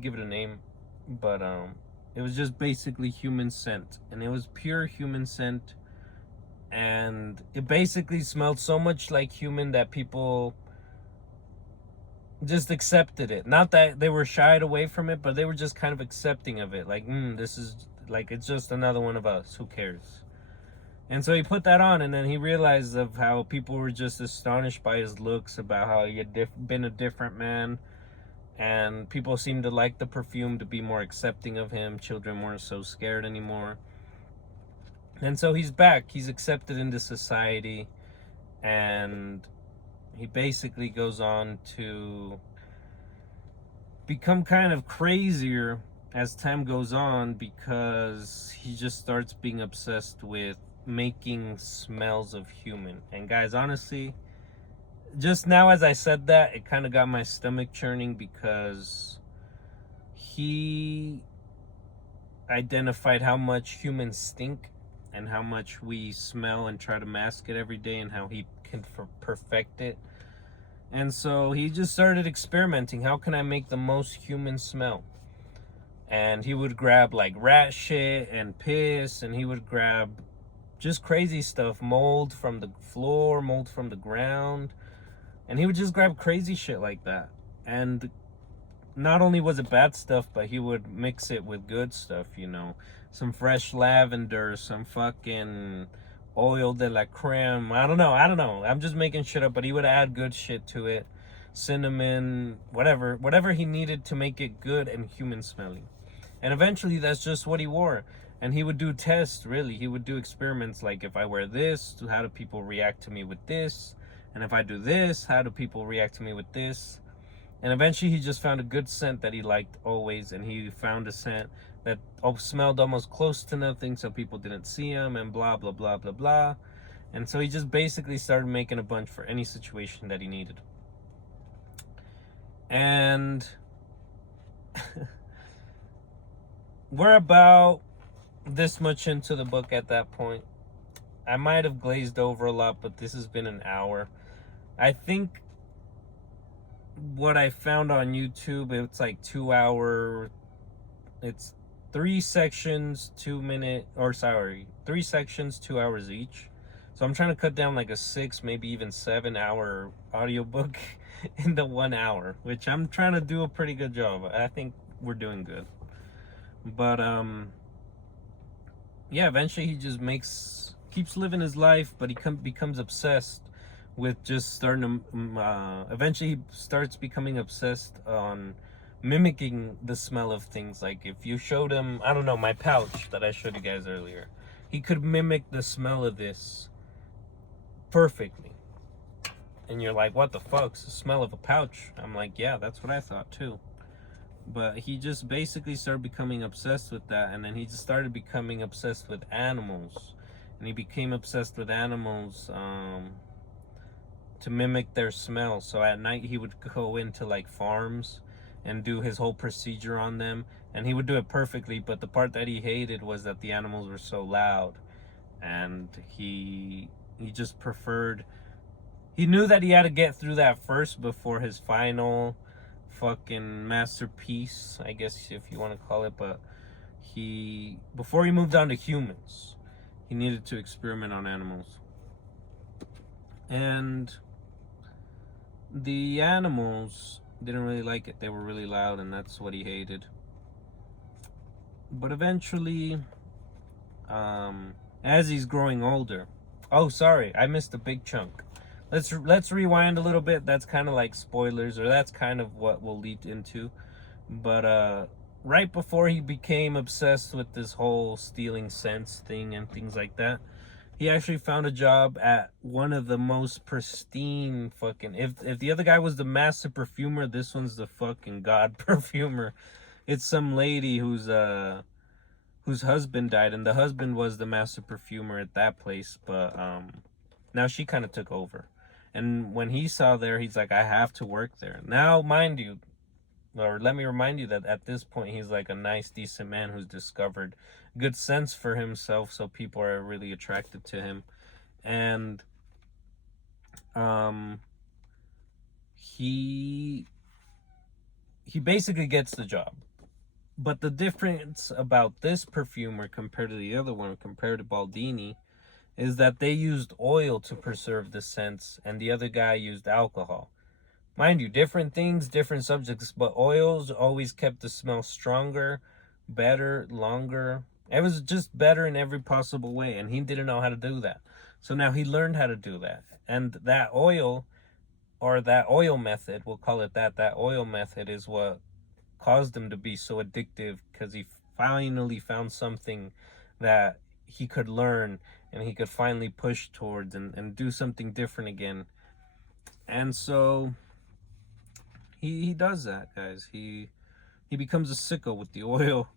give it a name, but it was just basically human scent, and it was pure human scent. And it basically smelled so much like human that people just accepted it. Not that they were shied away from it, but they were just kind of accepting of it. Like, this is like, it's just another one of us. Who cares? And so he put that on, and then he realized of how people were just astonished by his looks, about how he had been a different man. And people seemed to like the perfume, to be more accepting of him. Children weren't so scared anymore. And so he's back. He's accepted into society. And he basically goes on to become kind of crazier as time goes on, because he just starts being obsessed with making smells of human. And guys, honestly, just now as I said that, it kind of got my stomach churning, because he identified how much humans stink and how much we smell and try to mask it every day, and how he can perfect it. And so he just started experimenting. How can I make the most human smell? And he would grab like rat shit and piss, and he would grab just crazy stuff, mold from the floor, mold from the ground, and he would just grab crazy shit like that. And not only was it bad stuff, but he would mix it with good stuff, some fresh lavender, some fucking oil de la creme, I don't know, I'm just making shit up, but he would add good shit to it, cinnamon, whatever he needed to make it good and human smelling. And eventually that's just what he wore. And he would do tests, really. He would do experiments like, if I wear this, how do people react to me with this? And if I do this, how do people react to me with this? And eventually he just found a good scent that he liked always. And he found a scent that smelled almost close to nothing, so people didn't see him, and blah, blah, blah, blah, blah. And so he just basically started making a bunch for any situation that he needed. And we're about this much into the book at that point. I might have glazed over a lot, but this has been an hour. I think what I found on YouTube, it's like 2 hour, it's 3 sections, 3 sections, 2 hours each. So I'm trying to cut down like a 6, maybe even 7 hour audiobook into 1 hour, which I'm trying to do a pretty good job. I think we're doing good. But yeah, eventually he just keeps living his life, but he becomes obsessed with just starting to, eventually he starts becoming obsessed on mimicking the smell of things. Like if you showed him, I don't know, my pouch that I showed you guys earlier, he could mimic the smell of this perfectly. And you're like, what the fuck, it's the smell of a pouch? I'm like, yeah, that's what I thought too. But he just basically started becoming obsessed with that. And then he just started becoming obsessed with animals. And he became obsessed with animals to mimic their smell. So at night he would go into like farms and do his whole procedure on them. And he would do it perfectly. But the part that he hated was that the animals were so loud. And he just preferred, he knew that he had to get through that first before his final fucking masterpiece, I guess if you want to call it. But before he moved on to humans, he needed to experiment on animals. And the animals didn't really like it. They were really loud, and that's what he hated. But eventually, as he's growing older, oh, sorry, I missed a big chunk. Let's rewind a little bit. That's kind of like spoilers, or that's kind of what we'll lead into. But right before he became obsessed with this whole stealing scents thing and things like that, he actually found a job at one of the most pristine fucking. If the other guy was the master perfumer, this one's the fucking god perfumer. It's some lady whose husband died, and the husband was the master perfumer at that place. But now she kind of took over. And when he saw there, he's like, I have to work there. Now, mind you, or let me remind you that at this point, he's like a nice, decent man who's discovered good sense for himself, so people are really attracted to him. And he basically gets the job. But the difference about this perfumer compared to the other one, compared to Baldini, is that they used oil to preserve the scents, and the other guy used alcohol. Mind you, different things, different subjects, but oils always kept the smell stronger, better, longer. It was just better in every possible way, and he didn't know how to do that. So now he learned how to do that. And that oil, or that oil method, we'll call it that oil method is what caused him to be so addictive, because he finally found something that he could learn and he could finally push towards and do something different again. And so he does that, guys. He becomes a sicko with the oil,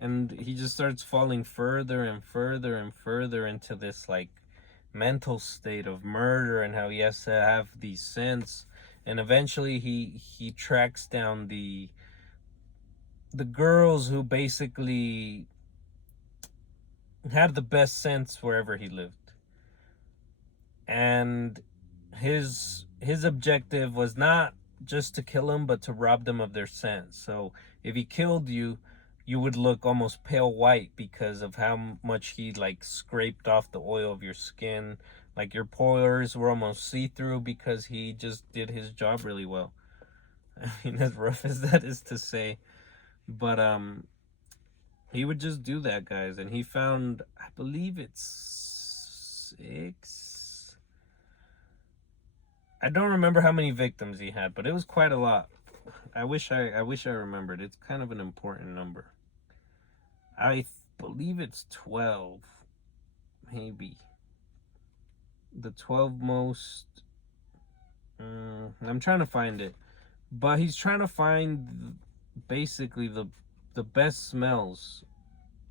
and he just starts falling further and further and further into this like mental state of murder, and how he has to have these scents. And eventually he tracks down the girls who basically had the best sense wherever he lived. And his objective was not just to kill them, but to rob them of their sense. So if he killed you, you would look almost pale white because of how much he like scraped off the oil of your skin. Like your pores were almost see-through because he just did his job really well. I mean, as rough as that is to say. But he would just do that, guys. And he found, I believe it's 6. I don't remember how many victims he had, but it was quite a lot. I wish I remembered. It's kind of an important number. I believe it's 12, maybe. The 12 most. I'm trying to find it, but he's trying to find basically the best smells,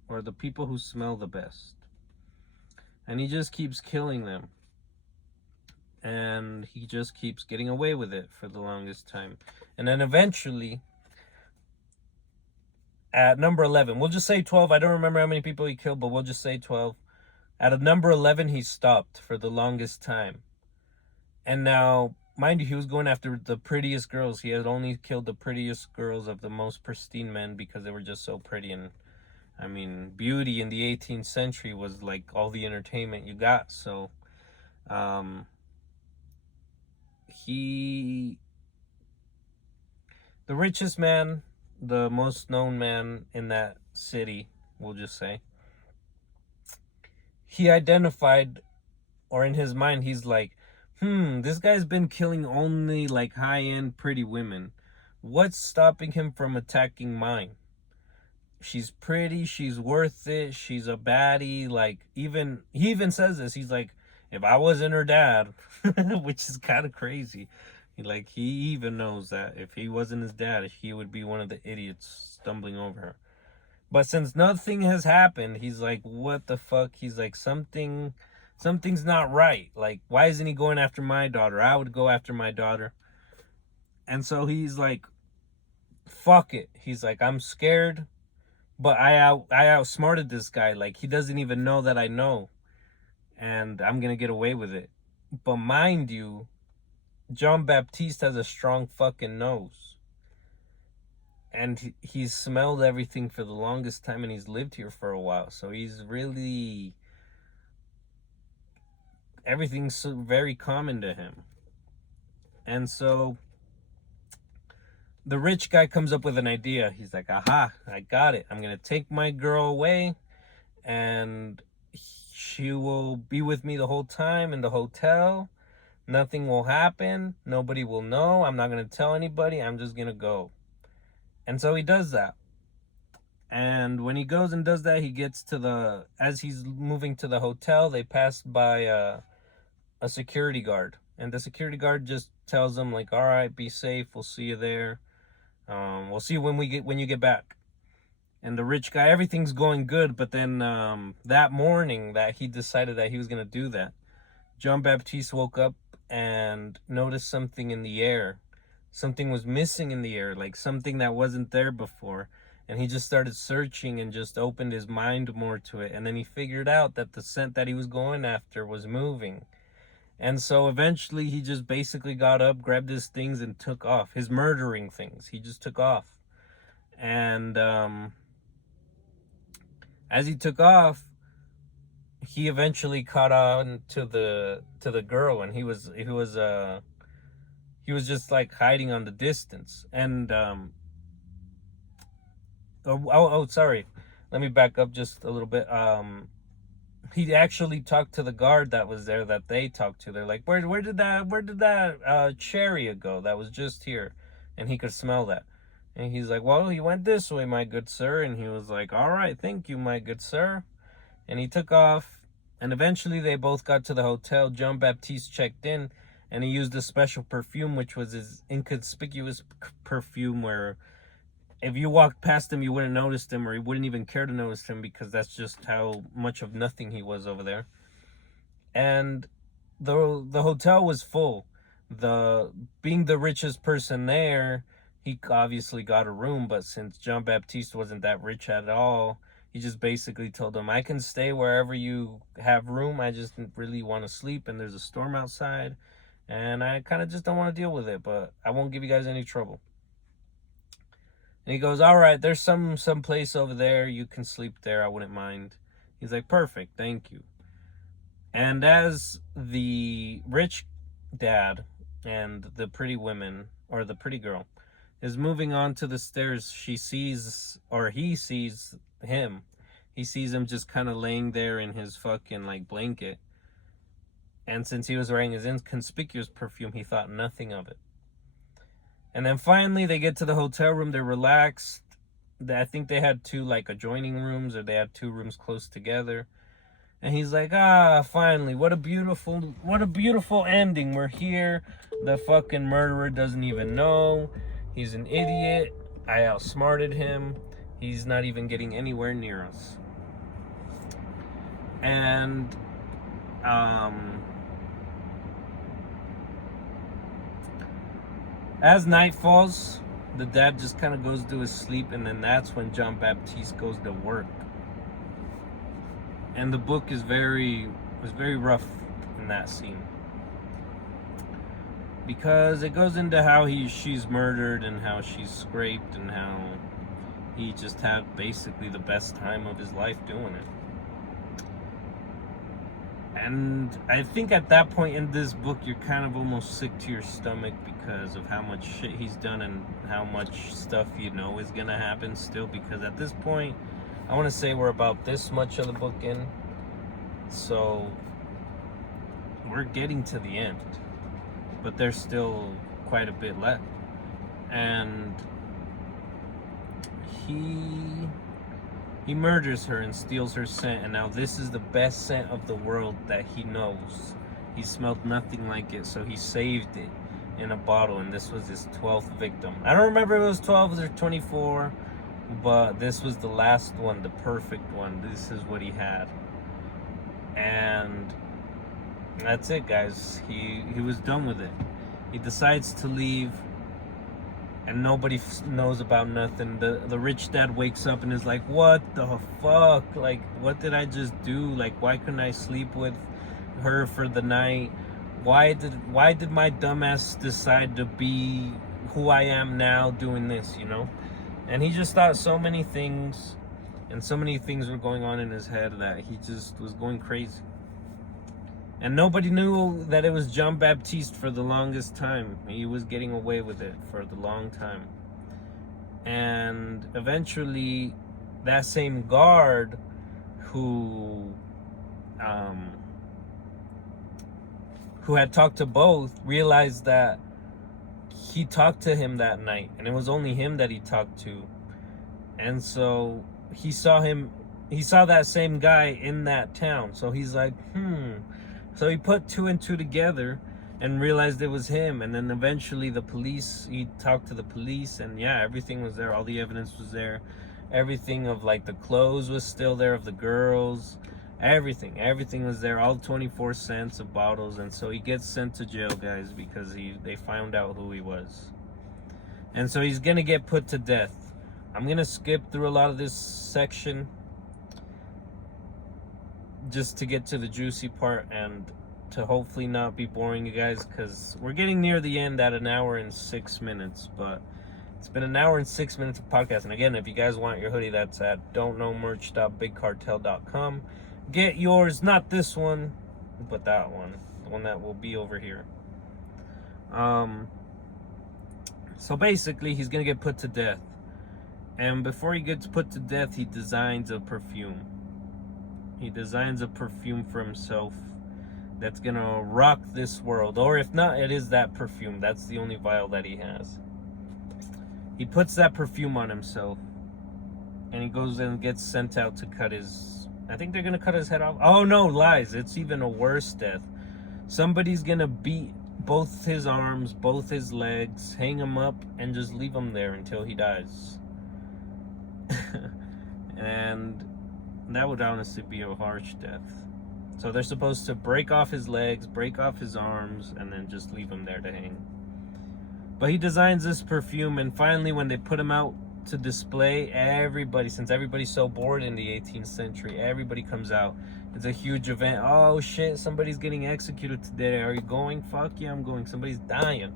or the people who smell the best, and he just keeps killing them, and he just keeps getting away with it for the longest time. And then eventually at number 11, we'll just say 12, I don't remember how many people he killed, but we'll just say 12. At a number 11 he stopped for the longest time. And now, mind you, he was going after the prettiest girls. He had only killed the prettiest girls of the most pristine men because they were just so pretty. And I mean, beauty in the 18th century was like all the entertainment you got. So the richest man, the most known man in that city, we'll just say, he identified, or in his mind, he's like, this guy's been killing only like high-end pretty women. What's stopping him from attacking mine? She's pretty, she's worth it, she's a baddie. Like, he even says this. He's like, if I wasn't her dad, which is kind of crazy. He even knows that if he wasn't his dad, he would be one of the idiots stumbling over her. But since nothing has happened, he's like, what the fuck? He's like, something's not right. Like, why isn't he going after my daughter? I would go after my daughter. And so he's like, fuck it. He's like, I'm scared, but I outsmarted this guy. Like, he doesn't even know that I know, and I'm gonna get away with it. But mind you, John Baptiste has a strong fucking nose. And he's smelled everything for the longest time, and he's lived here for a while. So he's really, everything's so very common to him. And so the rich guy comes up with an idea. He's like, aha, I got it. I'm going to take my girl away, and she will be with me the whole time in the hotel. Nothing will happen. Nobody will know. I'm not going to tell anybody. I'm just going to go. And so he does that. And when he goes and does that, he gets to as he's moving to the hotel, they pass by a security guard. And the security guard just tells him, like, all right, be safe. We'll see you there. We'll see you when you get back. And the rich guy, everything's going good. But then that morning that he decided that he was going to do that, John Baptiste woke up and noticed something in the air. Something was missing in the air, like something that wasn't there before. And he just started searching and just opened his mind more to it. And then he figured out that the scent that he was going after was moving. And so eventually he just basically got up, grabbed his things, and took off. His murdering things. He just took off. And as he took off, he eventually caught on to the girl, and he was just like hiding on the distance. And sorry, let me back up just a little bit. He actually talked to the guard that was there, that they talked to. They're like, where did that chariot go that was just here? And he could smell that. And he's like, well, he went this way, my good sir. And he was like, all right, thank you, my good sir. And he took off. And eventually they both got to the hotel. John Baptiste checked in, and he used a special perfume, which was his inconspicuous perfume, where if you walked past him, you wouldn't notice him, or you wouldn't even care to notice him, because that's just how much of nothing he was over there. And the hotel was full. Being the richest person there, he obviously got a room, but since John Baptiste wasn't that rich at all, he just basically told him, I can stay wherever you have room. I just really want to sleep, and there's a storm outside, and I kind of just don't want to deal with it, but I won't give you guys any trouble. And he goes, all right, there's some place over there. You can sleep there. I wouldn't mind. He's like, perfect. Thank you. And as the rich dad and the pretty woman, or the pretty girl, is moving on to the stairs, he sees him. He sees him just kind of laying there in his fucking like blanket. And since he was wearing his inconspicuous perfume, he thought nothing of it. And then finally they get to the hotel room. They're relaxed. I think they had two like adjoining rooms, or they had two rooms close together. And he's like, finally, what a beautiful ending. We're here. The fucking murderer doesn't even know. He's an idiot. I outsmarted him. He's not even getting anywhere near us. And as night falls, the dad just kind of goes to his sleep, and then that's when John Baptiste goes to work. And the book was very rough in that scene, because it goes into how she's murdered, and how she's scraped, and how he just had basically the best time of his life doing it. And I think at that point in this book, you're kind of almost sick to your stomach because of how much shit he's done and how much stuff you know is gonna happen still. Because at this point, I want to say we're about this much of the book in, so we're getting to the end, but there's still quite a bit left. And he murders her and steals her scent, and now this is the best scent of the world that he knows. He smelled nothing like it, so he saved it in a bottle, and this was his 12th victim. I don't remember if it was 12 or 24, but this was the last one, the perfect one. This is what he had. And that's it, guys. He was done with it. He decides to leave, and nobody knows about nothing. The rich dad wakes up and is like, what the fuck? Like, what did I just do? Like, why couldn't I sleep with her for the night? why did my dumbass decide to be who I am now doing this, you know? And he just thought so many things, and so many things were going on in his head that he just was going crazy. And nobody knew that it was John Baptiste for the longest time. He was getting away with it for the long time. And eventually, that same guard who had talked to both realized that he talked to him that night, and it was only him that he talked to. And so he saw that same guy in that town. So he's like, So he put two and two together and realized it was him. And then eventually he talked to the police, and yeah, everything was there. All the evidence was there. Everything of like the clothes was still there of the girls. Everything was there. All 24 cents of bottles. And so he gets sent to jail, guys, because they found out who he was. And so he's gonna get put to death. I'm gonna skip through a lot of this section just to get to the juicy part and to hopefully not be boring you guys, because we're getting near the end at 1 hour and 6 minutes. But it's been 1 hour and 6 minutes of podcast. And again, if you guys want your hoodie, that's at don'tknowmerch.bigcartel.com. Get yours, not this one, but that one, the one that will be over here. So basically, he's gonna get put to death, and before he gets put to death, he designs a perfume. He designs a perfume for himself that's gonna rock this world. Or if not, it is that perfume. That's the only vial that he has. He puts that perfume on himself, and he goes and gets sent out to cut his... I think they're gonna cut his head off. Oh no, lies. It's even a worse death. Somebody's gonna beat both his arms, both his legs, hang him up, and just leave him there until he dies. And that would honestly be a harsh death. So they're supposed to break off his legs, break off his arms, and then just leave him there to hang. But he designs this perfume, and finally when they put him out to display, everybody, since everybody's so bored in the 18th century, everybody comes out. It's a huge event. Oh shit, somebody's getting executed today. Are you going? Fuck yeah, I'm going. Somebody's dying.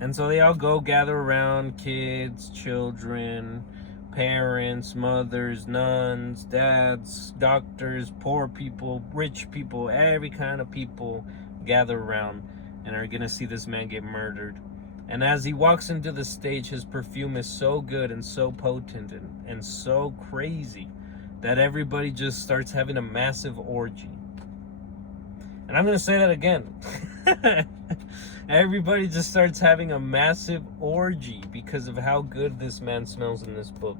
And so they all go, gather around, kids, children, parents, mothers, nuns, dads, doctors, poor people, rich people, every kind of people gather around and are gonna see this man get murdered. And as he walks into the stage, his perfume is so good and so potent and so crazy that everybody just starts having a massive orgy. And I'm going to say that again. Everybody just starts having a massive orgy because of how good this man smells in this book.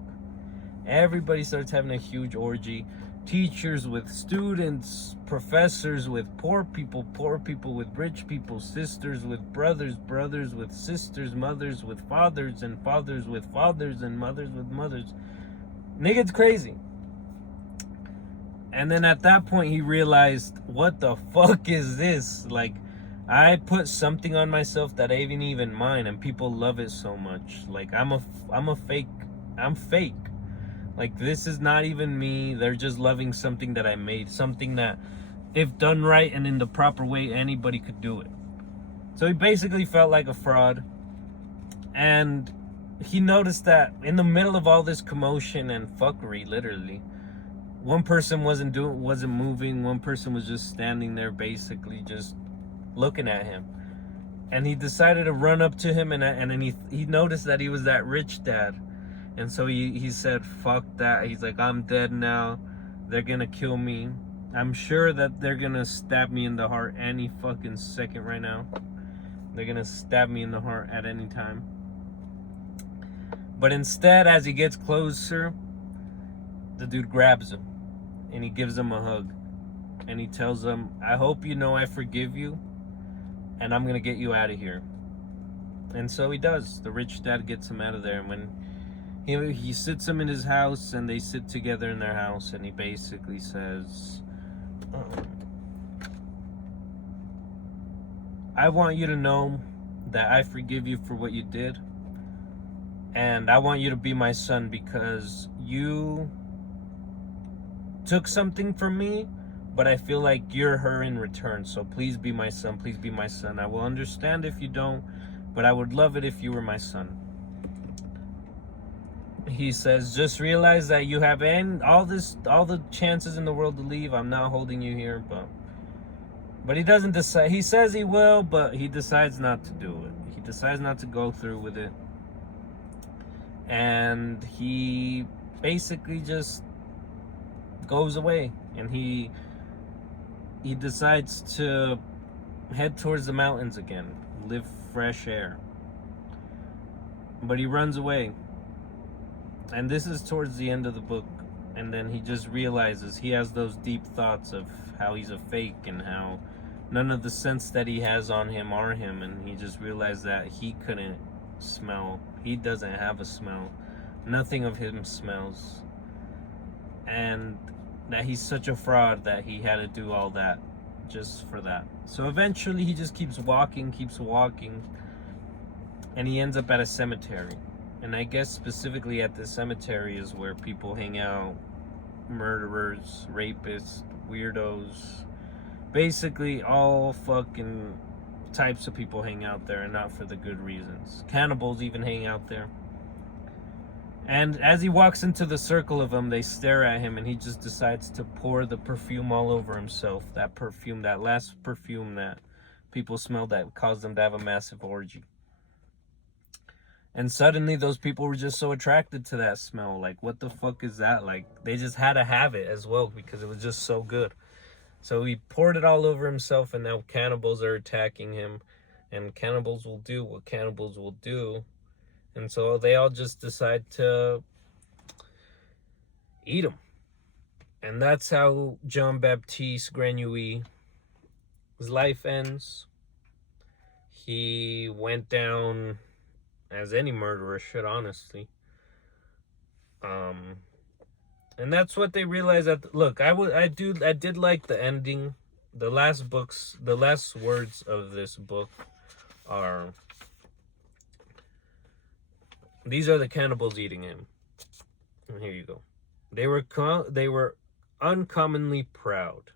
Everybody starts having a huge orgy. Teachers with students, professors with poor people with rich people, sisters with brothers, brothers with sisters, mothers with fathers, and fathers with fathers, and mothers with mothers. Nigga, it's crazy. And then at that point he realized, what the fuck is this? Like, I put something on myself that ain't even mine, and people love it so much. Like, I'm fake. Like, this is not even me. They're just loving something that I made. Something that, if done right and in the proper way, anybody could do it. So he basically felt like a fraud. And he noticed that in the middle of all this commotion and fuckery, literally, one person wasn't moving. One person was just standing there, basically just looking at him. And he decided to run up to him, and then he noticed that he was that rich dad. And so he said, fuck that. He's like, I'm dead now. They're gonna kill me. I'm sure that they're gonna stab me in the heart any fucking second right now. They're gonna stab me in the heart at any time. But instead, as he gets closer, the dude grabs him and he gives him a hug. And he tells him, I hope you know I forgive you, and I'm gonna get you out of here. And so he does. The rich dad gets him out of there. And when he sits him in his house, and they sit together in their house, and he basically says, I want you to know that I forgive you for what you did, and I want you to be my son because you took something from me, but I feel like you're her in return. So please be my son. Please be my son. I will understand if you don't, but I would love it if you were my son. He says, just realize that you have all the chances in the world to leave. I'm not holding you here, but he doesn't decide. He says he will, but he decides not to do it. He decides not to go through with it. And he basically just goes away, and he decides to head towards the mountains again, live fresh air. But he runs away. And this is towards the end of the book. And then he just realizes he has those deep thoughts of how he's a fake and how none of the scents that he has on him are him. And he just realized that he couldn't smell. He doesn't have a smell. Nothing of him smells. And that he's such a fraud that he had to do all that just for that. So eventually he just keeps walking. And he ends up at a cemetery. And I guess specifically at this cemetery is where people hang out. Murderers, rapists, weirdos. Basically all fucking types of people hang out there, and not for the good reasons. Cannibals even hang out there. And as he walks into the circle of them, they stare at him, and he just decides to pour the perfume all over himself. That perfume, that last perfume that people smelled that caused them to have a massive orgy. And suddenly those people were just so attracted to that smell. Like, what the fuck is that? Like, they just had to have it as well because it was just so good. So he poured it all over himself, and now cannibals are attacking him. And cannibals will do what cannibals will do. And so they all just decide to eat him. And that's how Jean-Baptiste Grenouille's life ends. He went down as any murderer should, honestly. And that's what they realized. Look, I did like the ending. The last words of this book are, these are the cannibals eating him. And here you go. They were uncommonly proud.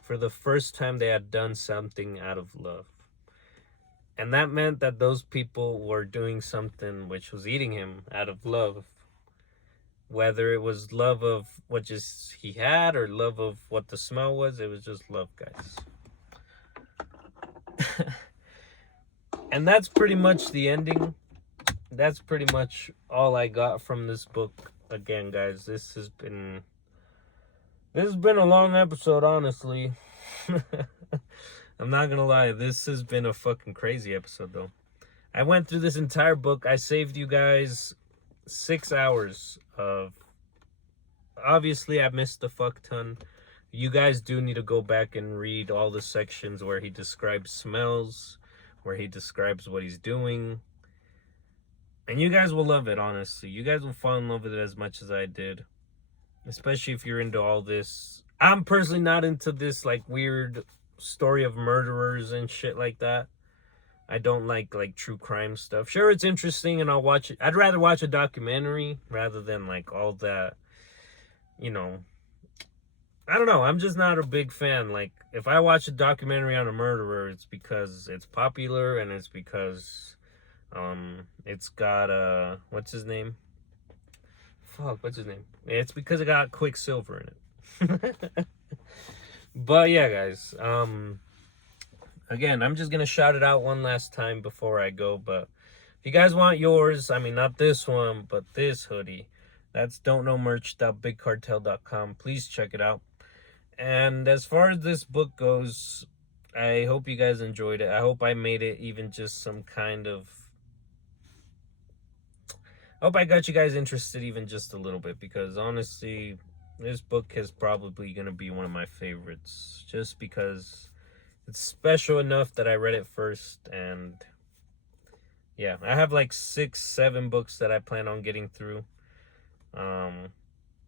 For the first time they had done something out of love. And that meant that those people were doing something which was eating him out of love. Whether it was love of what just he had or love of what the smell was, it was just love, guys. And that's pretty much the ending. That's pretty much all I got from this book. Again, guys, this has been a long episode, honestly. I'm not gonna lie, this has been a fucking crazy episode, though. I went through this entire book. I saved you guys 6 hours of... Obviously, I missed a fuck ton. You guys do need to go back and read all the sections where he describes smells, where he describes what he's doing. And you guys will love it, honestly. You guys will fall in love with it as much as I did. Especially if you're into all this. I'm personally not into this, like, weird story of murderers and shit like that. I don't like true crime stuff. Sure, it's interesting and I'll watch it. I'd rather watch a documentary rather than like all that, you know. I don't know. I'm just not a big fan. Like, if I watch a documentary on a murderer, it's because it's popular and it's because it's got what's his name? What's his name? It's because it got Quicksilver in it. But yeah, guys, again, I'm just gonna shout it out one last time before I go. But if you guys want yours, I mean, not this one, but this hoodie, that's don'tknowmerch.bigcartel.com. Please check it out. And as far as this book goes, I hope you guys enjoyed it. I hope I made it even just some kind of... I hope I got you guys interested even just a little bit, because honestly, this book is probably going to be one of my favorites, just because it's special enough that I read it first. And yeah, I have like 6-7 books that I plan on getting through,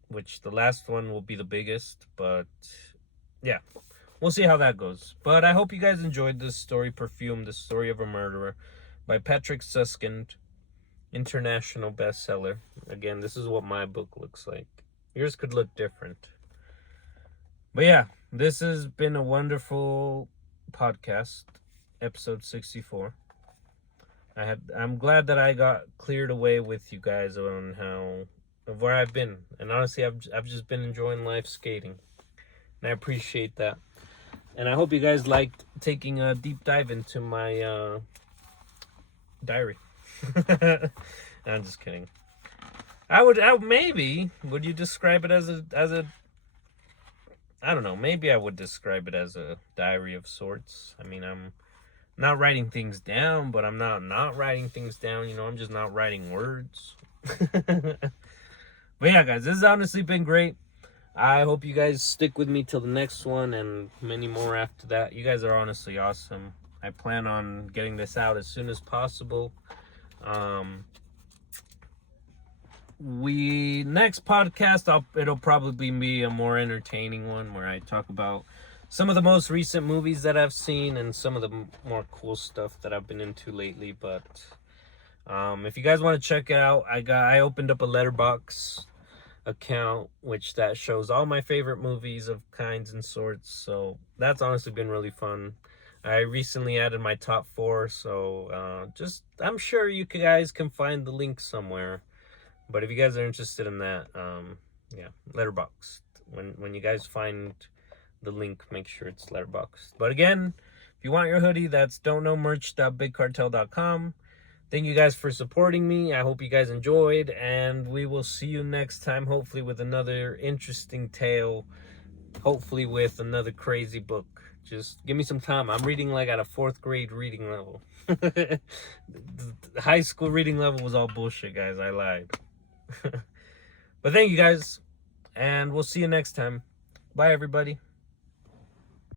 which the last one will be the biggest, but yeah, we'll see how that goes. But I hope you guys enjoyed this story, Perfume, the Story of a Murderer by Patrick Suskind, international bestseller. Again, this is what my book looks like. Yours could look different. But yeah, this has been a wonderful podcast, episode 64. I'm glad that I got cleared away with you guys on where I've been, and honestly, I've just been enjoying life skating, and I appreciate that. And I hope you guys liked taking a deep dive into my diary. I'm just kidding. Maybe would you describe it as a I don't know, maybe I would describe it as a diary of sorts. I mean, I'm not writing things down, but I'm not writing things down, I'm just not writing words. But yeah, guys, this has honestly been great. I hope you guys stick with me till the next one and many more after that. You guys are honestly awesome. I plan on getting this out as soon as possible. Next podcast, it'll probably be a more entertaining one where I talk about some of the most recent movies that I've seen and some of the more cool stuff that I've been into lately. But if you guys want to check it out, I opened up a Letterboxd account that shows all my favorite movies of kinds and sorts. So that's honestly been really fun. I recently added my top 4, so I'm sure you guys can find the link somewhere. But if you guys are interested in that, yeah, Letterboxd. When you guys find the link, make sure it's Letterboxd. But again, if you want your hoodie, that's don'tknowmerch.bigcartel.com. Thank you guys for supporting me. I hope you guys enjoyed, and we will see you next time, hopefully with another interesting tale, hopefully with another crazy book. Just give me some time. I'm reading like at a 4th grade reading level. The high school reading level was all bullshit, guys. I lied. But thank you guys, and we'll see you next time. Bye, everybody.